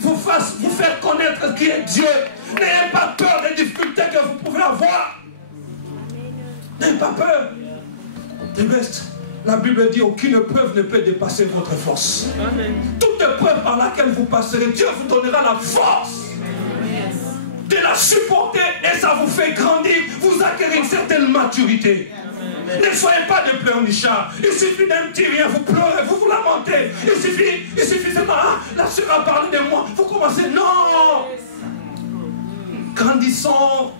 vous faire connaître qui est Dieu. N'ayez pas peur des difficultés que vous pouvez avoir. N'ayez pas peur. Du reste, la Bible dit aucune épreuve ne peut dépasser votre force. Toute épreuve par laquelle vous passerez, Dieu vous donnera la force de la supporter et ça vous fait grandir, vous acquérez une certaine maturité. Ne soyez pas des pleurnichards. Il suffit d'un petit rien, vous pleurez, vous vous lamentez. Il suffit seulement, la sœur a parlé de moi. Vous commencez, non. Grandissons.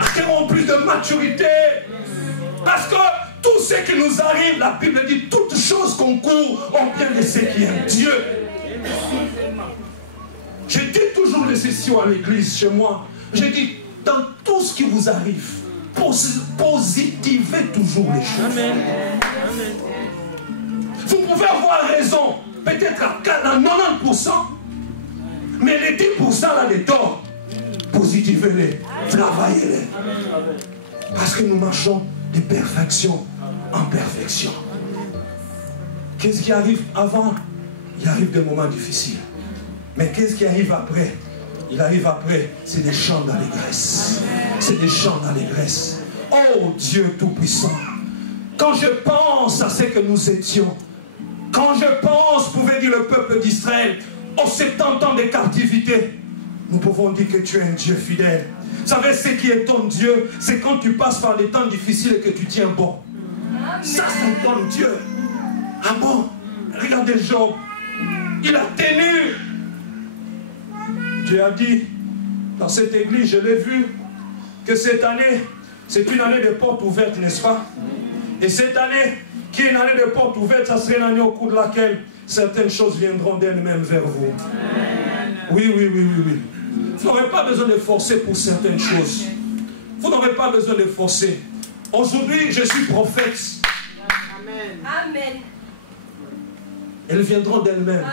Acquérons plus de maturité. Parce que tout ce qui nous arrive, la Bible dit, toutes choses concourent au bien de ceux qui aiment Dieu. Je dis toujours les sessions à l'église chez moi. Je dis, dans tout ce qui vous arrive, Positivez toujours les choses. Amen. Vous pouvez avoir raison, peut-être à 90%, mais les 10% là, les torts, positivez-les, travaillez-les. Parce que nous marchons de perfection en perfection. Qu'est-ce qui arrive avant? Il arrive des moments difficiles. Mais qu'est-ce qui arrive après? Il arrive après, c'est des chants d'allégresse. C'est des chants d'allégresse. Oh Dieu Tout-Puissant, quand je pense à ce que nous étions, quand je pense, pouvait dire le peuple d'Israël, aux 70 ans de captivité, nous pouvons dire que tu es un Dieu fidèle. Vous savez, ce qui est ton Dieu, c'est quand tu passes par des temps difficiles et que tu tiens bon. Ça, c'est ton Dieu. Ah bon? Regardez Job. Il a tenu. Dieu a dit, dans cette église, je l'ai vu, que cette année, c'est une année de portes ouvertes, n'est-ce pas? Et cette année, qui est une année de portes ouvertes, ça serait l'année au cours de laquelle certaines choses viendront d'elles-mêmes vers vous. Oui, oui, oui, oui, oui. Vous n'aurez pas besoin de forcer pour certaines choses. Vous n'aurez pas besoin de forcer. Aujourd'hui, je suis prophète. Amen. Elles viendront d'elles-mêmes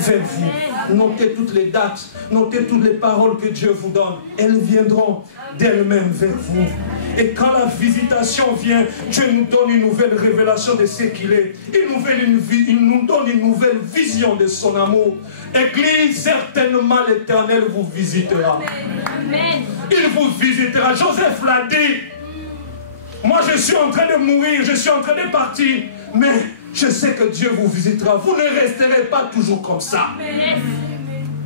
vers vous. Notez toutes les dates, notez toutes les paroles que Dieu vous donne. Elles viendront d'elles-mêmes vers vous. Et quand la visitation vient, Dieu nous donne une nouvelle révélation de ce qu'il est. Il nous donne une nouvelle vision de son amour. Église, certainement l'Éternel vous visitera. Amen. Il vous visitera. Joseph l'a dit. Moi, je suis en train de mourir, je suis en train de partir. Mais je sais que Dieu vous visitera. Vous ne resterez pas toujours comme ça.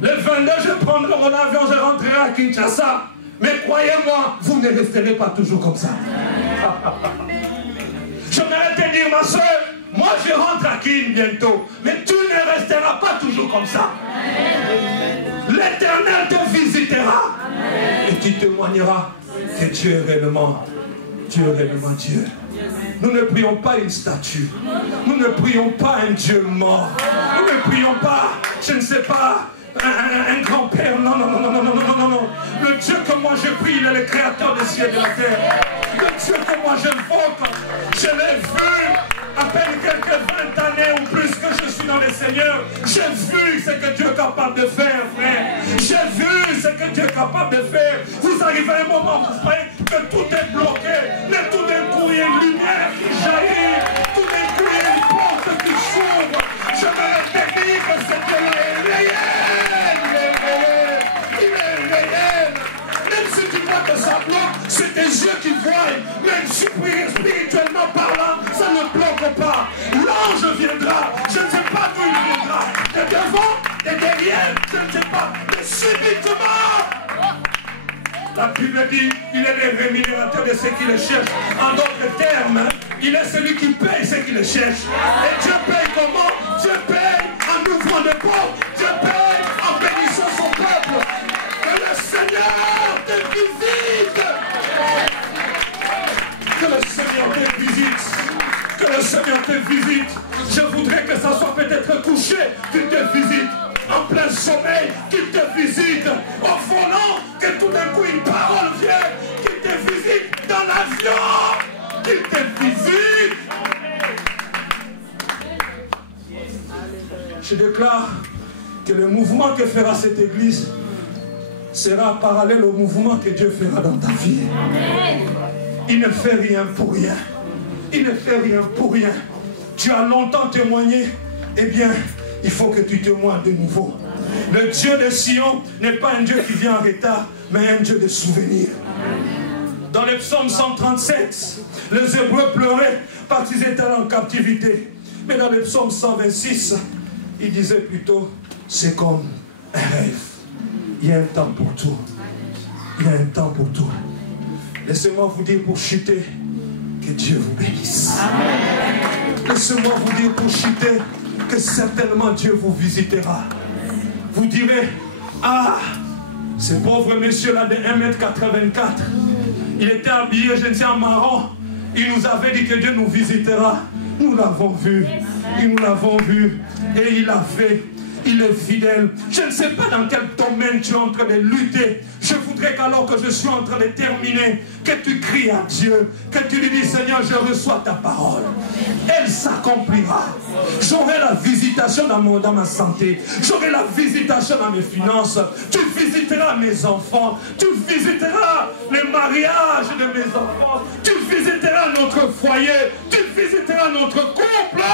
Le 22, je prendrai mon avion, je rentrerai à Kinshasa. Mais croyez-moi, vous ne resterez pas toujours comme ça. J'aimerais te dire, ma soeur, moi je rentre à Kin bientôt. Mais tu ne resteras pas toujours comme ça. L'Éternel te visitera. Et tu témoigneras que Dieu est réellement Dieu. Nous ne prions pas une statue. Nous ne prions pas un Dieu mort. Nous ne prions pas, je ne sais pas, un grand-père. Non, non, non, non, non, non, non, non, non. Le Dieu que moi je prie, il est le créateur des cieux et de la terre. Le Dieu que moi j'invoque, je l'ai vu à peine quelques 20 années ou plus que je suis dans le Seigneur. J'ai vu ce que Dieu est capable de faire, frère. J'ai vu ce que Dieu est capable de faire. Vous arrivez à un moment, vous croyez que tout est bloqué, mais tout d'un coup il y a une lumière qui jaillit, tout d'un coup il y a une porte qui s'ouvre. Je me réfléchis que ce Dieu-là est réel, il est réel. Même si tu vois que ça bloque, c'est tes yeux qui voient, même spirituellement parlant, ça ne bloque pas. L'ange viendra, je ne sais pas d'où il viendra, de devant, de derrière, je ne sais pas, mais subitement. La Bible dit, il est le rémunérateur de ceux qui le cherchent. En d'autres termes, il est celui qui paye ceux qui le cherchent. Et Dieu paye comment? Dieu paye en ouvrant des portes. Dieu paye en bénissant son peuple. Que le Seigneur te visite. Que le Seigneur te visite. Que le Seigneur te visite. Je voudrais que ça soit peut-être couché qu'il te visite. En plein sommeil, qu'il te visite. Au volant, que tout d'un coup une parole vienne. Qu'il te visite dans l'avion. Qu'il te visite. Je déclare que le mouvement que fera cette église sera parallèle au mouvement que Dieu fera dans ta vie. Il ne fait rien pour rien. Il ne fait rien pour rien. Tu as longtemps témoigné. Eh bien, il faut que tu témoignes de nouveau. Le Dieu de Sion n'est pas un Dieu qui vient en retard, mais un Dieu de souvenirs. Dans le psaume 137, les Hébreux pleuraient parce qu'ils étaient en captivité. Mais dans le psaume 126, il disait plutôt, c'est comme un rêve. Il y a un temps pour tout. Il y a un temps pour tout. Laissez-moi vous dire pour chuter, que Dieu vous bénisse. Laissez-moi vous dire pour chuter, que certainement Dieu vous visitera. Vous direz, ah, ce pauvre monsieur-là de 1m84, il était habillé, je ne sais, en marron. Il nous avait dit que Dieu nous visitera. Nous l'avons vu. Et nous l'avons vu. Et il a fait. Il est fidèle. Je ne sais pas dans quel domaine tu es en train de lutter. Je voudrais voudrais qu'alors que je suis en train de terminer, que tu cries à Dieu, que tu lui dis, Seigneur, je reçois ta parole. Elle s'accomplira. J'aurai la visitation dans ma santé. J'aurai la visitation dans mes finances. Tu visiteras mes enfants. Tu visiteras le mariage de mes enfants. Tu visiteras notre foyer. Tu visiteras notre couple.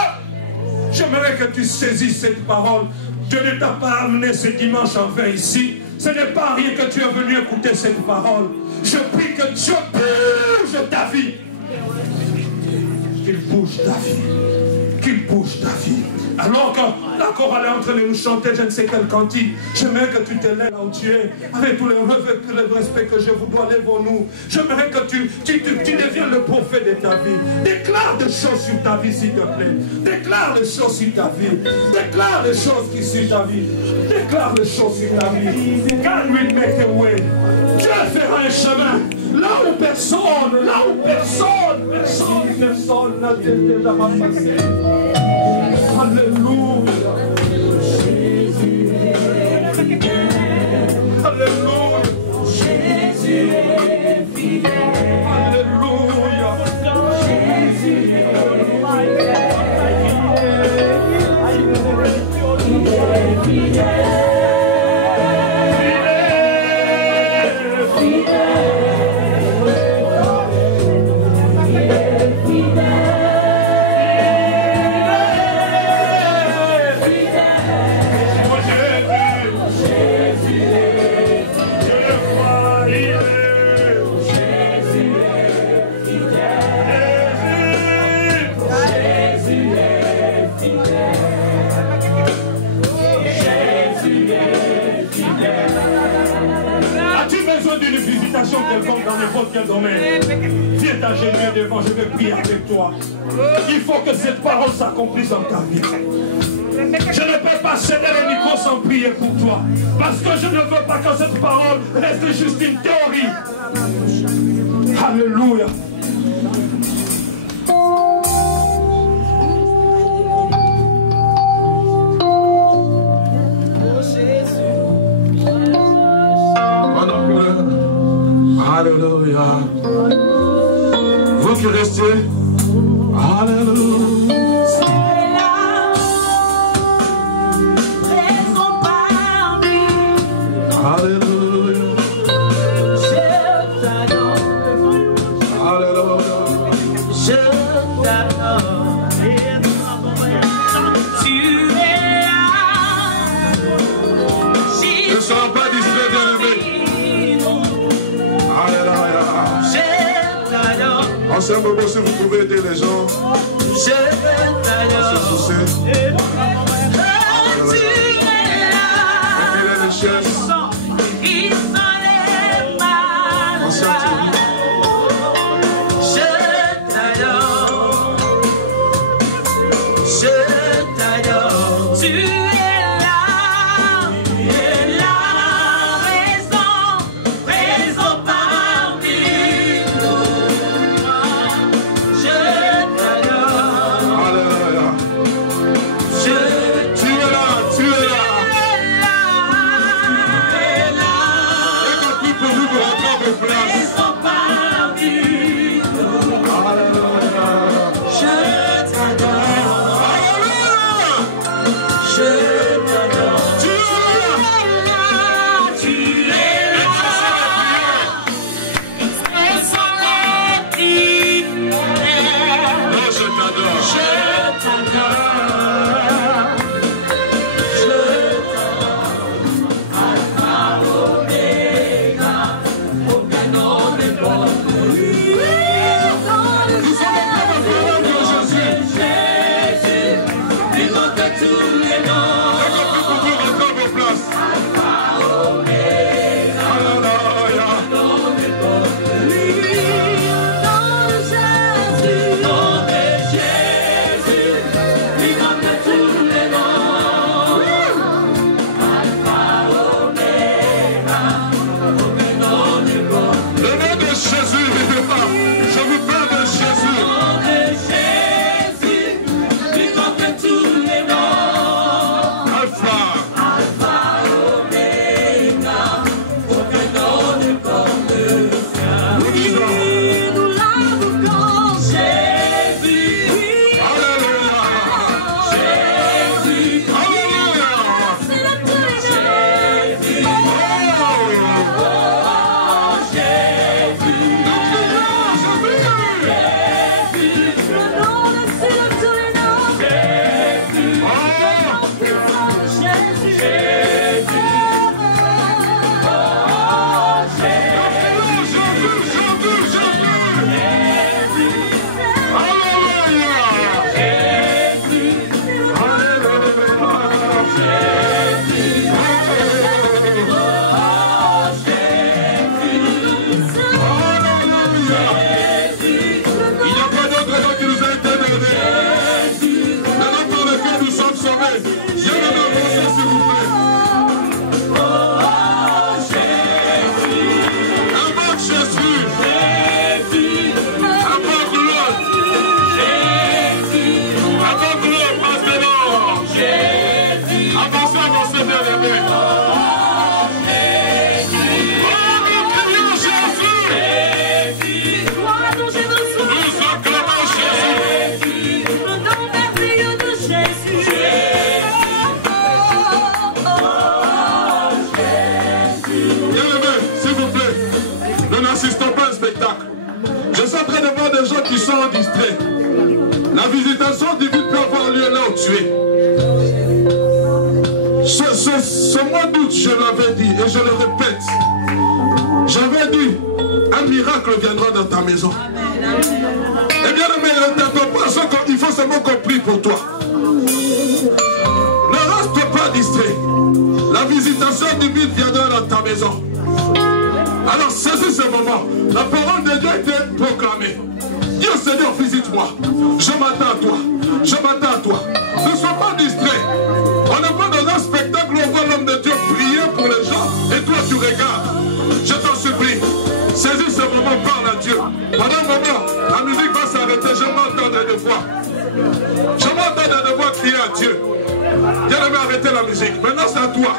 J'aimerais que tu saisisses cette parole. Dieu ne t'a pas amené ce dimanche en vain ici. Ce n'est pas rien que tu es venu écouter cette parole. Je prie que Dieu bouge ta vie. Qu'il bouge ta vie. Qu'il bouge ta vie. Alors que la chorale est en train de nous chanter je ne sais quel cantique, j'aimerais que tu te lèves là où tu es, avec tout le respect que je vous dois, lève-nous. J'aimerais que tu deviennes le prophète de ta vie. Déclare des choses sur ta vie, s'il te plaît. Déclare des choses sur ta vie. Déclare des choses sur ta vie. Déclare des choses sur ta vie. God will make a way. Dieu fera un chemin. Là où personne n'a déjà passé. Alléluia. Alléluia. Jésus est fidèle. Alléluia. Jésus est fidèle. Quelconque dans n'importe quel domaine, viens t'agenouiller devant, je vais prier avec toi. Il faut que cette parole s'accomplisse en ta vie. Je ne peux pas céder le micro sans prier pour toi, parce que je ne veux pas que cette parole reste juste une théorie. Alléluia. Alléluia. Vous qui restez. Alléluia. Alléluia. Alléluia. Je t'adore. Tu es là. Ne sois pas distrait, bien-aimé. En ce moment, si vous pouvez aider les gens à se pousser. Mettez les chaises. Qui sont distraits. La visitation divine peut avoir lieu là où tu es. Ce mois d'août, je l'avais dit et je le répète. J'avais dit, un miracle viendra dans ta maison. Eh bien, mais ne t'attends pas à ce qu'il faut seulement qu'on prie pour toi. Ne reste pas distrait. La visitation divine viendra dans ta maison. Alors, saisis ce moment. La parole de Dieu a été proclamée. Dieu Seigneur, visite-moi. Je m'attends à toi. Je m'attends à toi. Ne sois pas distrait. On n'est pas dans un spectacle où on voit l'homme de Dieu prier pour les gens et toi tu regardes. Je t'en supplie. Saisis ce moment, parle à Dieu. Pendant un moment, la musique va s'arrêter. Je m'entends de voix. Je m'entends de voix crier à Dieu. Dieu devait arrêter la musique. Maintenant, c'est à toi.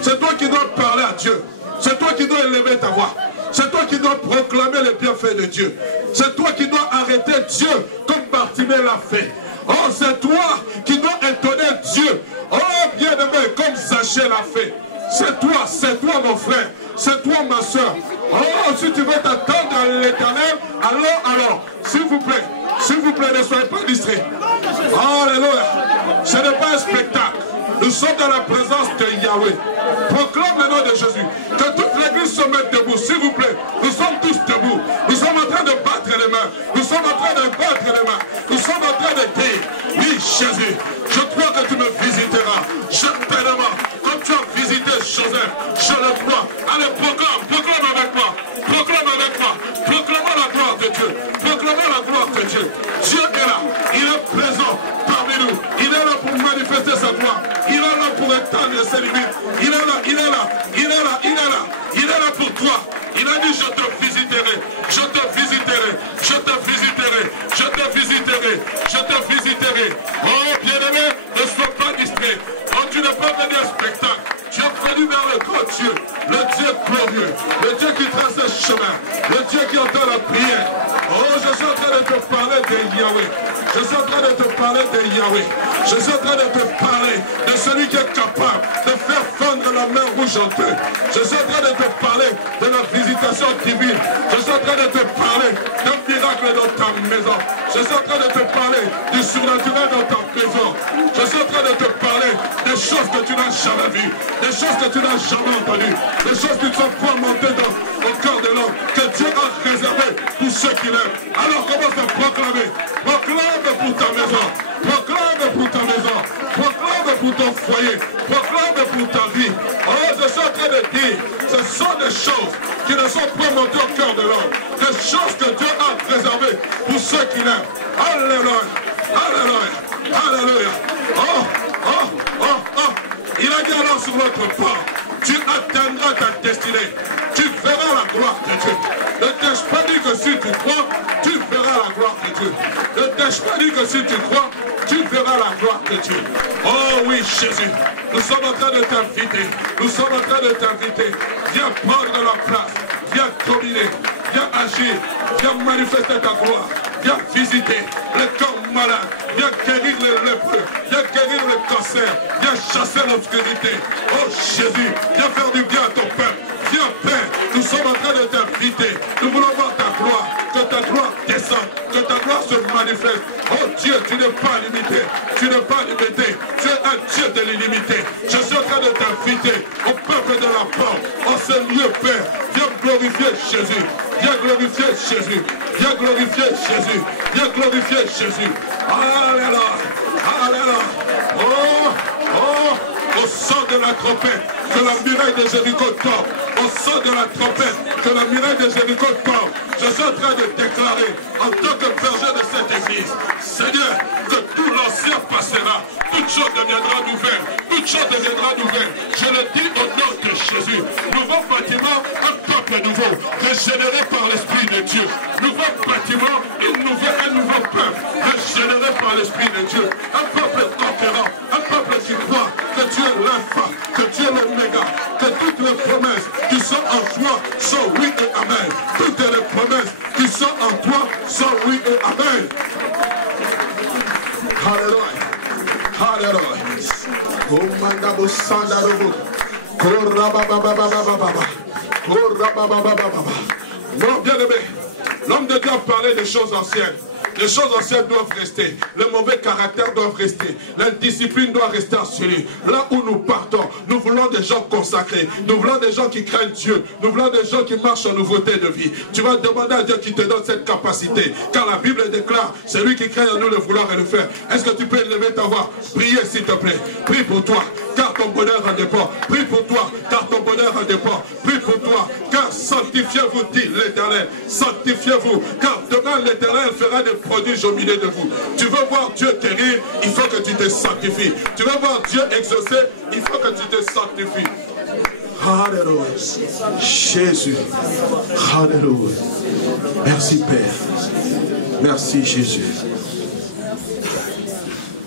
C'est toi qui dois parler à Dieu. C'est toi qui dois élever ta voix. C'est toi qui dois proclamer les bienfaits de Dieu. C'est toi qui dois arrêter Dieu comme Bartimée l'a fait. Oh, c'est toi qui dois étonner Dieu. Oh, bien-aimé, comme Zachée l'a fait. C'est toi mon frère. C'est toi ma soeur. Oh, si tu veux t'attendre à l'Éternel, alors, s'il vous plaît, ne soyez pas distraits. Alléluia. Ce n'est pas un spectacle. Nous sommes dans la présence de Yahweh. Proclame le nom de Jésus. Que toute l'église se mette debout, s'il vous plaît. Nous sommes tous debout. Nous sommes en train de battre les mains. Nous sommes en train de battre les mains. Nous sommes en train de dire, oui Jésus, je crois que tu me visiteras. Je te demande, comme tu as visité Joseph, je le crois. Allez, proclame avec moi. Proclame avec moi. Proclamons la gloire de Dieu. Proclamons la gloire de Dieu. Dieu est là. Il est présent parmi nous. Il est là pour manifester sa gloire. Il est là pour étendre ses limites. Il est là, il est là, il est là, il est là. Il est là pour toi. Il a dit, je te visiterai, je te visiterai, je te visiterai, je te visiterai, je te visiterai. Oh, bien-aimé, ne sois pas distrait. Oh, tu n'es pas venu à spectacle. Tu es venu vers le grand Dieu, le Dieu glorieux, le Dieu qui trace le chemin, le Dieu qui entend la prière. Oh, je suis en train de te parler de Yahweh. Je suis en train de te parler de Yahweh. Je suis en train de te parler de celui qui est capable de faire fondre la mer rouge en deux. Je suis en train de te parler de la visitation divine. Je suis en train de te parler d'un miracle dans ta maison. Je suis en train de te parler du surnaturel dans ta maison. Je suis en train de te parler des choses que tu n'as jamais vues, des choses que tu n'as jamais entendues, des choses qui ne sont pas montées au cœur de l'homme, que Dieu a réservé pour ceux qui l'aiment. Alors commence à proclamer. Proclame pour ta maison. Proclame pour ta maison. Proclame pour ton foyer. Proclame pour ta vie. Oh, je suis en train de dire, ce sont des choses qui ne sont pas montées au cœur de l'homme. Des choses que Dieu a réservées pour ceux qui l'aiment. Alléluia. Alléluia. Alléluia. Oh, oh, oh, oh. Il a dit alors sur notre part, tu atteindras ta destinée. Tu verras la gloire de Dieu. Ne t'ai-je pas dit que si tu crois, tu verras la gloire de Dieu. Ne t'ai-je pas dit que si tu crois, tu verras la gloire de Dieu. Oh oui, Jésus, nous sommes en train de t'inviter. Nous sommes en train de t'inviter. Viens prendre la place. Viens dominer. Viens agir. Viens manifester ta gloire. Viens visiter les corps malades. Viens guérir les lépreux. Viens guérir le cancer. Viens chasser l'obscurité. Oh Jésus, viens faire du bien à ton peuple. Viens Père, nous sommes en train de t'inviter. Nous voulons voir ta gloire. Que ta gloire descende. Que ta gloire se manifeste. Oh Dieu, tu n'es pas limité. Tu n'es pas limité. Tu es un Dieu de l'illimité. Je suis en train de t'inviter au peuple de la porte. En ce lieu, Père, viens glorifier Jésus. Viens glorifier Jésus. Viens glorifier Jésus. Viens glorifier Jésus. Alléluia. Alléluia. Oh, oh, au son de la trompette, que la muraille de Jéricho tombe. Au son de la trompette, que la muraille de Jéricho tombe. Je suis en train de déclarer, en tant que berger de cette église, Seigneur, que tout l'ancien passera, toute chose deviendra nouvelle, toute chose deviendra nouvelle. Je le dis au nom de Jésus. Nouveau bâtiment, un peuple nouveau, régénéré par l'Esprit de Dieu. Nouveau bâtiment, un nouveau peuple, régénéré par l'Esprit de Dieu. Un peuple conquérant, un peuple qui croit que Dieu est l'alpha, que Dieu est l'oméga, que toutes les promesses qui sont en toi sont oui et amen. Toutes les promesses qui sont en toi sont oui et amen. Alléluia. Alléluia. Komandabo sandarobo. Korababababababa. Korabababababa. Mon bien-aimé, l'homme de Dieu a parlé des choses anciennes. Les choses anciennes doivent rester. Le mauvais caractère doit rester. L'indiscipline doit rester en celui. Là où nous partons, nous voulons des gens consacrés. Nous voulons des gens qui craignent Dieu. Nous voulons des gens qui marchent en nouveauté de vie. Tu vas demander à Dieu qui te donne cette capacité. Car la Bible déclare, c'est lui qui crée en nous le vouloir et le faire. Est-ce que tu peux lever ta voix? Priez s'il te plaît. Prie pour toi, car ton bonheur en dépend. Prie pour toi, car ton bonheur en dépend. Prie pour toi, car sanctifiez-vous, dit l'Éternel. Sanctifiez-vous, car demain l'Éternel fera des prodiges au milieu de vous. Tu veux voir Dieu guérir, il faut que tu te sanctifies. Tu veux voir Dieu exaucer, il faut que tu te sanctifies. Alléluia. Jésus. Alléluia. Merci Père. Merci Jésus.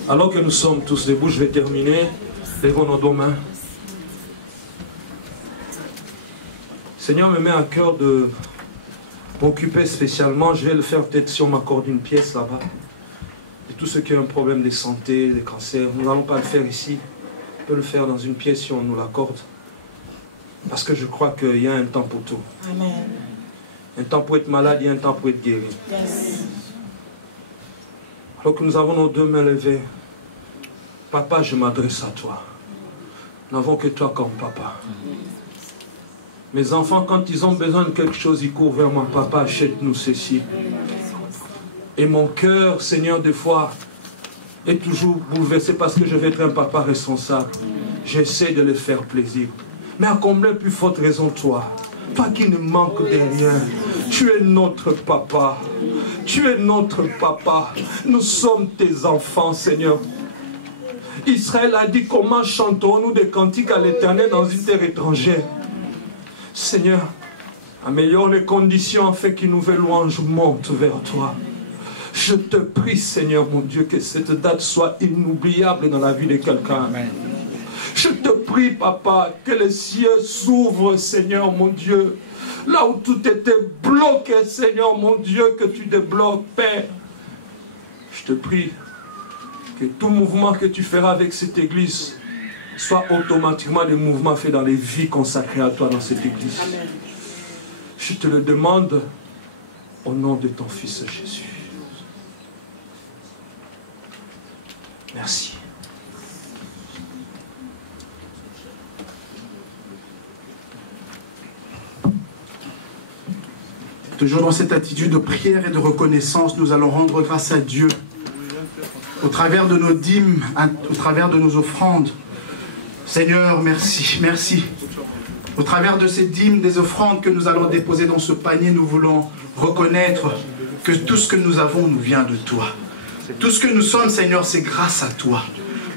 Alors que nous sommes tous debout, je vais terminer. Lèvons nos deux mains. Seigneur me met à cœur de m'occuper spécialement. Je vais le faire peut-être si on m'accorde une pièce là-bas. Et tous ceux qui ont un problème de santé, de cancer, nous n'allons pas le faire ici. On peut le faire dans une pièce si on nous l'accorde. Parce que je crois qu'il y a un temps pour tout. Amen. Un temps pour être malade, il y a un temps pour être guéri. Yes. Alors que nous avons nos deux mains levées, Papa, je m'adresse à toi. Nous n'avons que toi comme papa. Mes enfants, quand ils ont besoin de quelque chose, ils courent vers moi. Papa, achète-nous ceci. Et mon cœur, Seigneur, des fois, est toujours bouleversé parce que je vais être un papa responsable. J'essaie de les faire plaisir. Mais à combien plus forte raison, toi, toi qui ne manques de rien, tu es notre papa. Tu es notre papa. Nous sommes tes enfants, Seigneur. Israël a dit, comment chantons-nous des cantiques à l'Éternel dans une terre étrangère? Seigneur, améliore les conditions afin qu'une nouvelle louange monte vers toi. Je te prie, Seigneur mon Dieu, que cette date soit inoubliable dans la vie de quelqu'un. Je te prie, Papa, que les cieux s'ouvrent, Seigneur mon Dieu. Là où tout était bloqué, Seigneur mon Dieu, que tu débloques, Père. Je te prie que tout mouvement que tu feras avec cette église soit automatiquement des mouvements faits dans les vies consacrées à toi dans cette église. Amen. Je te le demande au nom de ton Fils Jésus. Merci. Toujours dans cette attitude de prière et de reconnaissance, nous allons rendre grâce à Dieu au travers de nos dîmes, au travers de nos offrandes. Seigneur, merci, merci. Au travers de ces dîmes, des offrandes que nous allons déposer dans ce panier, nous voulons reconnaître que tout ce que nous avons nous vient de toi. Tout ce que nous sommes, Seigneur, c'est grâce à toi.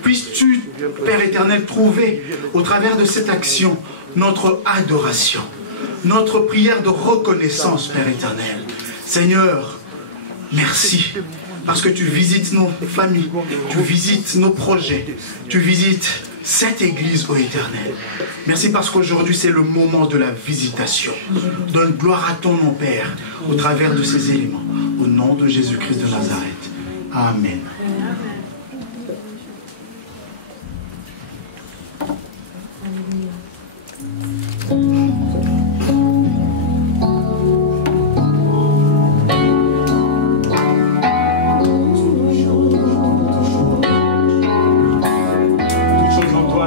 Puisses-tu, Père éternel, trouver au travers de cette action notre adoration, notre prière de reconnaissance, Père éternel. Seigneur, merci. Parce que tu visites nos familles, tu visites nos projets, tu visites cette église, ô Éternel. Merci parce qu'aujourd'hui c'est le moment de la visitation. Donne gloire à ton nom, Père, au travers de ces éléments. Au nom de Jésus-Christ de Nazareth. Amen.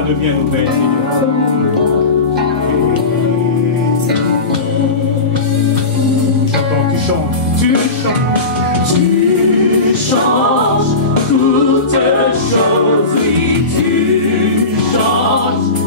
Deviens nouvelle, Seigneur. Tu chantes, tu chantes, tu changes toutes choses, oui, tu changes.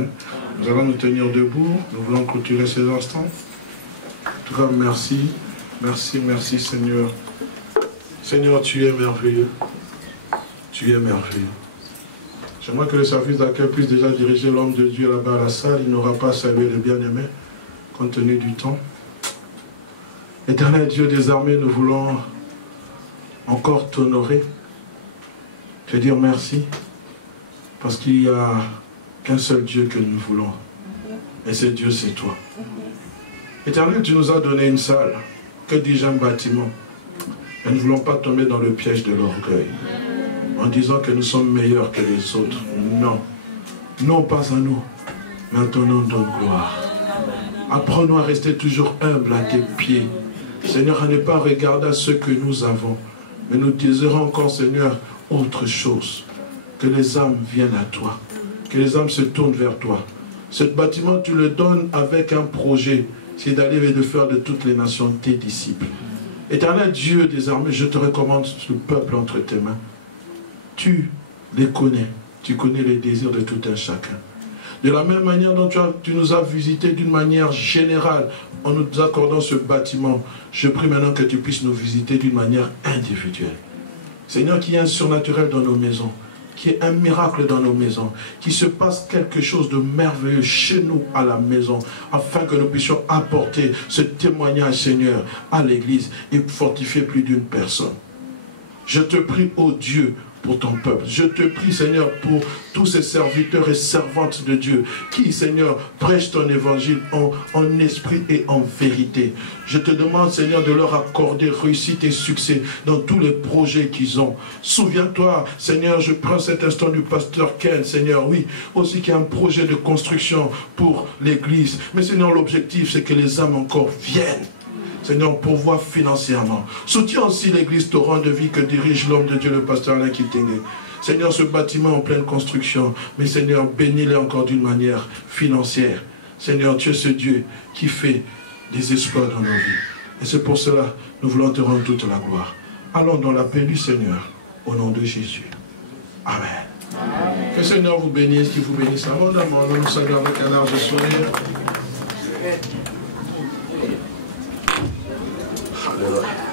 Amen. Nous allons nous tenir debout. Nous voulons clôturer ces instants. En tout cas, merci. Merci, merci Seigneur. Seigneur, tu es merveilleux. Tu es merveilleux. J'aimerais que le service d'accueil puisse déjà diriger l'homme de Dieu là-bas à la salle. Il n'aura pas salué le bien-aimé, compte tenu du temps. Éternel Dieu des armées, nous voulons encore t'honorer. Te dire merci. Parce qu'il n'y a qu'un seul Dieu que nous voulons. Et ce Dieu, c'est toi. Éternel, tu nous as donné une salle. Que dis-je, un bâtiment. Et nous ne voulons pas tomber dans le piège de l'orgueil. En disant que nous sommes meilleurs que les autres. Non. Non, pas à nous. Mais à ton nom donne gloire. Apprends-nous à rester toujours humbles à tes pieds. Seigneur, à ne pas regarder à ce que nous avons. Mais nous désirons encore, Seigneur, autre chose. Que les âmes viennent à toi. Que les âmes se tournent vers toi. Ce bâtiment, tu le donnes avec un projet. C'est d'aller et de faire de toutes les nations tes disciples. Éternel Dieu des armées, je te recommande le peuple entre tes mains. Tu les connais. Tu connais les désirs de tout un chacun. De la même manière dont tu nous as visités d'une manière générale, en nous accordant ce bâtiment, je prie maintenant que tu puisses nous visiter d'une manière individuelle. Seigneur, qu'il y ait un surnaturel dans nos maisons, qu'il y ait un miracle dans nos maisons, qu'il se passe quelque chose de merveilleux chez nous à la maison, afin que nous puissions apporter ce témoignage, Seigneur, à l'Église et fortifier plus d'une personne. Je te prie, ô Dieu, pour ton peuple. Je te prie, Seigneur, pour tous ces serviteurs et servantes de Dieu qui, Seigneur, prêchent ton évangile en esprit et en vérité. Je te demande, Seigneur, de leur accorder réussite et succès dans tous les projets qu'ils ont. Souviens-toi, Seigneur, je prends cet instant du pasteur Ken, Seigneur, oui, aussi qu'il y a un projet de construction pour l'Église. Mais Seigneur, l'objectif, c'est que les âmes encore viennent. Seigneur, pourvois financièrement. Soutiens aussi l'église Torrent de vie que dirige l'homme de Dieu, le pasteur Alain Kitenge. Seigneur, ce bâtiment en pleine construction, mais Seigneur, bénis-les encore d'une manière financière. Seigneur, tu es ce Dieu qui fait des exploits dans nos vies. Et c'est pour cela, nous voulons te rendre toute la gloire. Allons dans la paix du Seigneur, au nom de Jésus. Amen. Amen. Que le Seigneur vous bénisse, qu'il vous bénisse abondamment. Nous nous saluons avec un large sourire. Alléluia.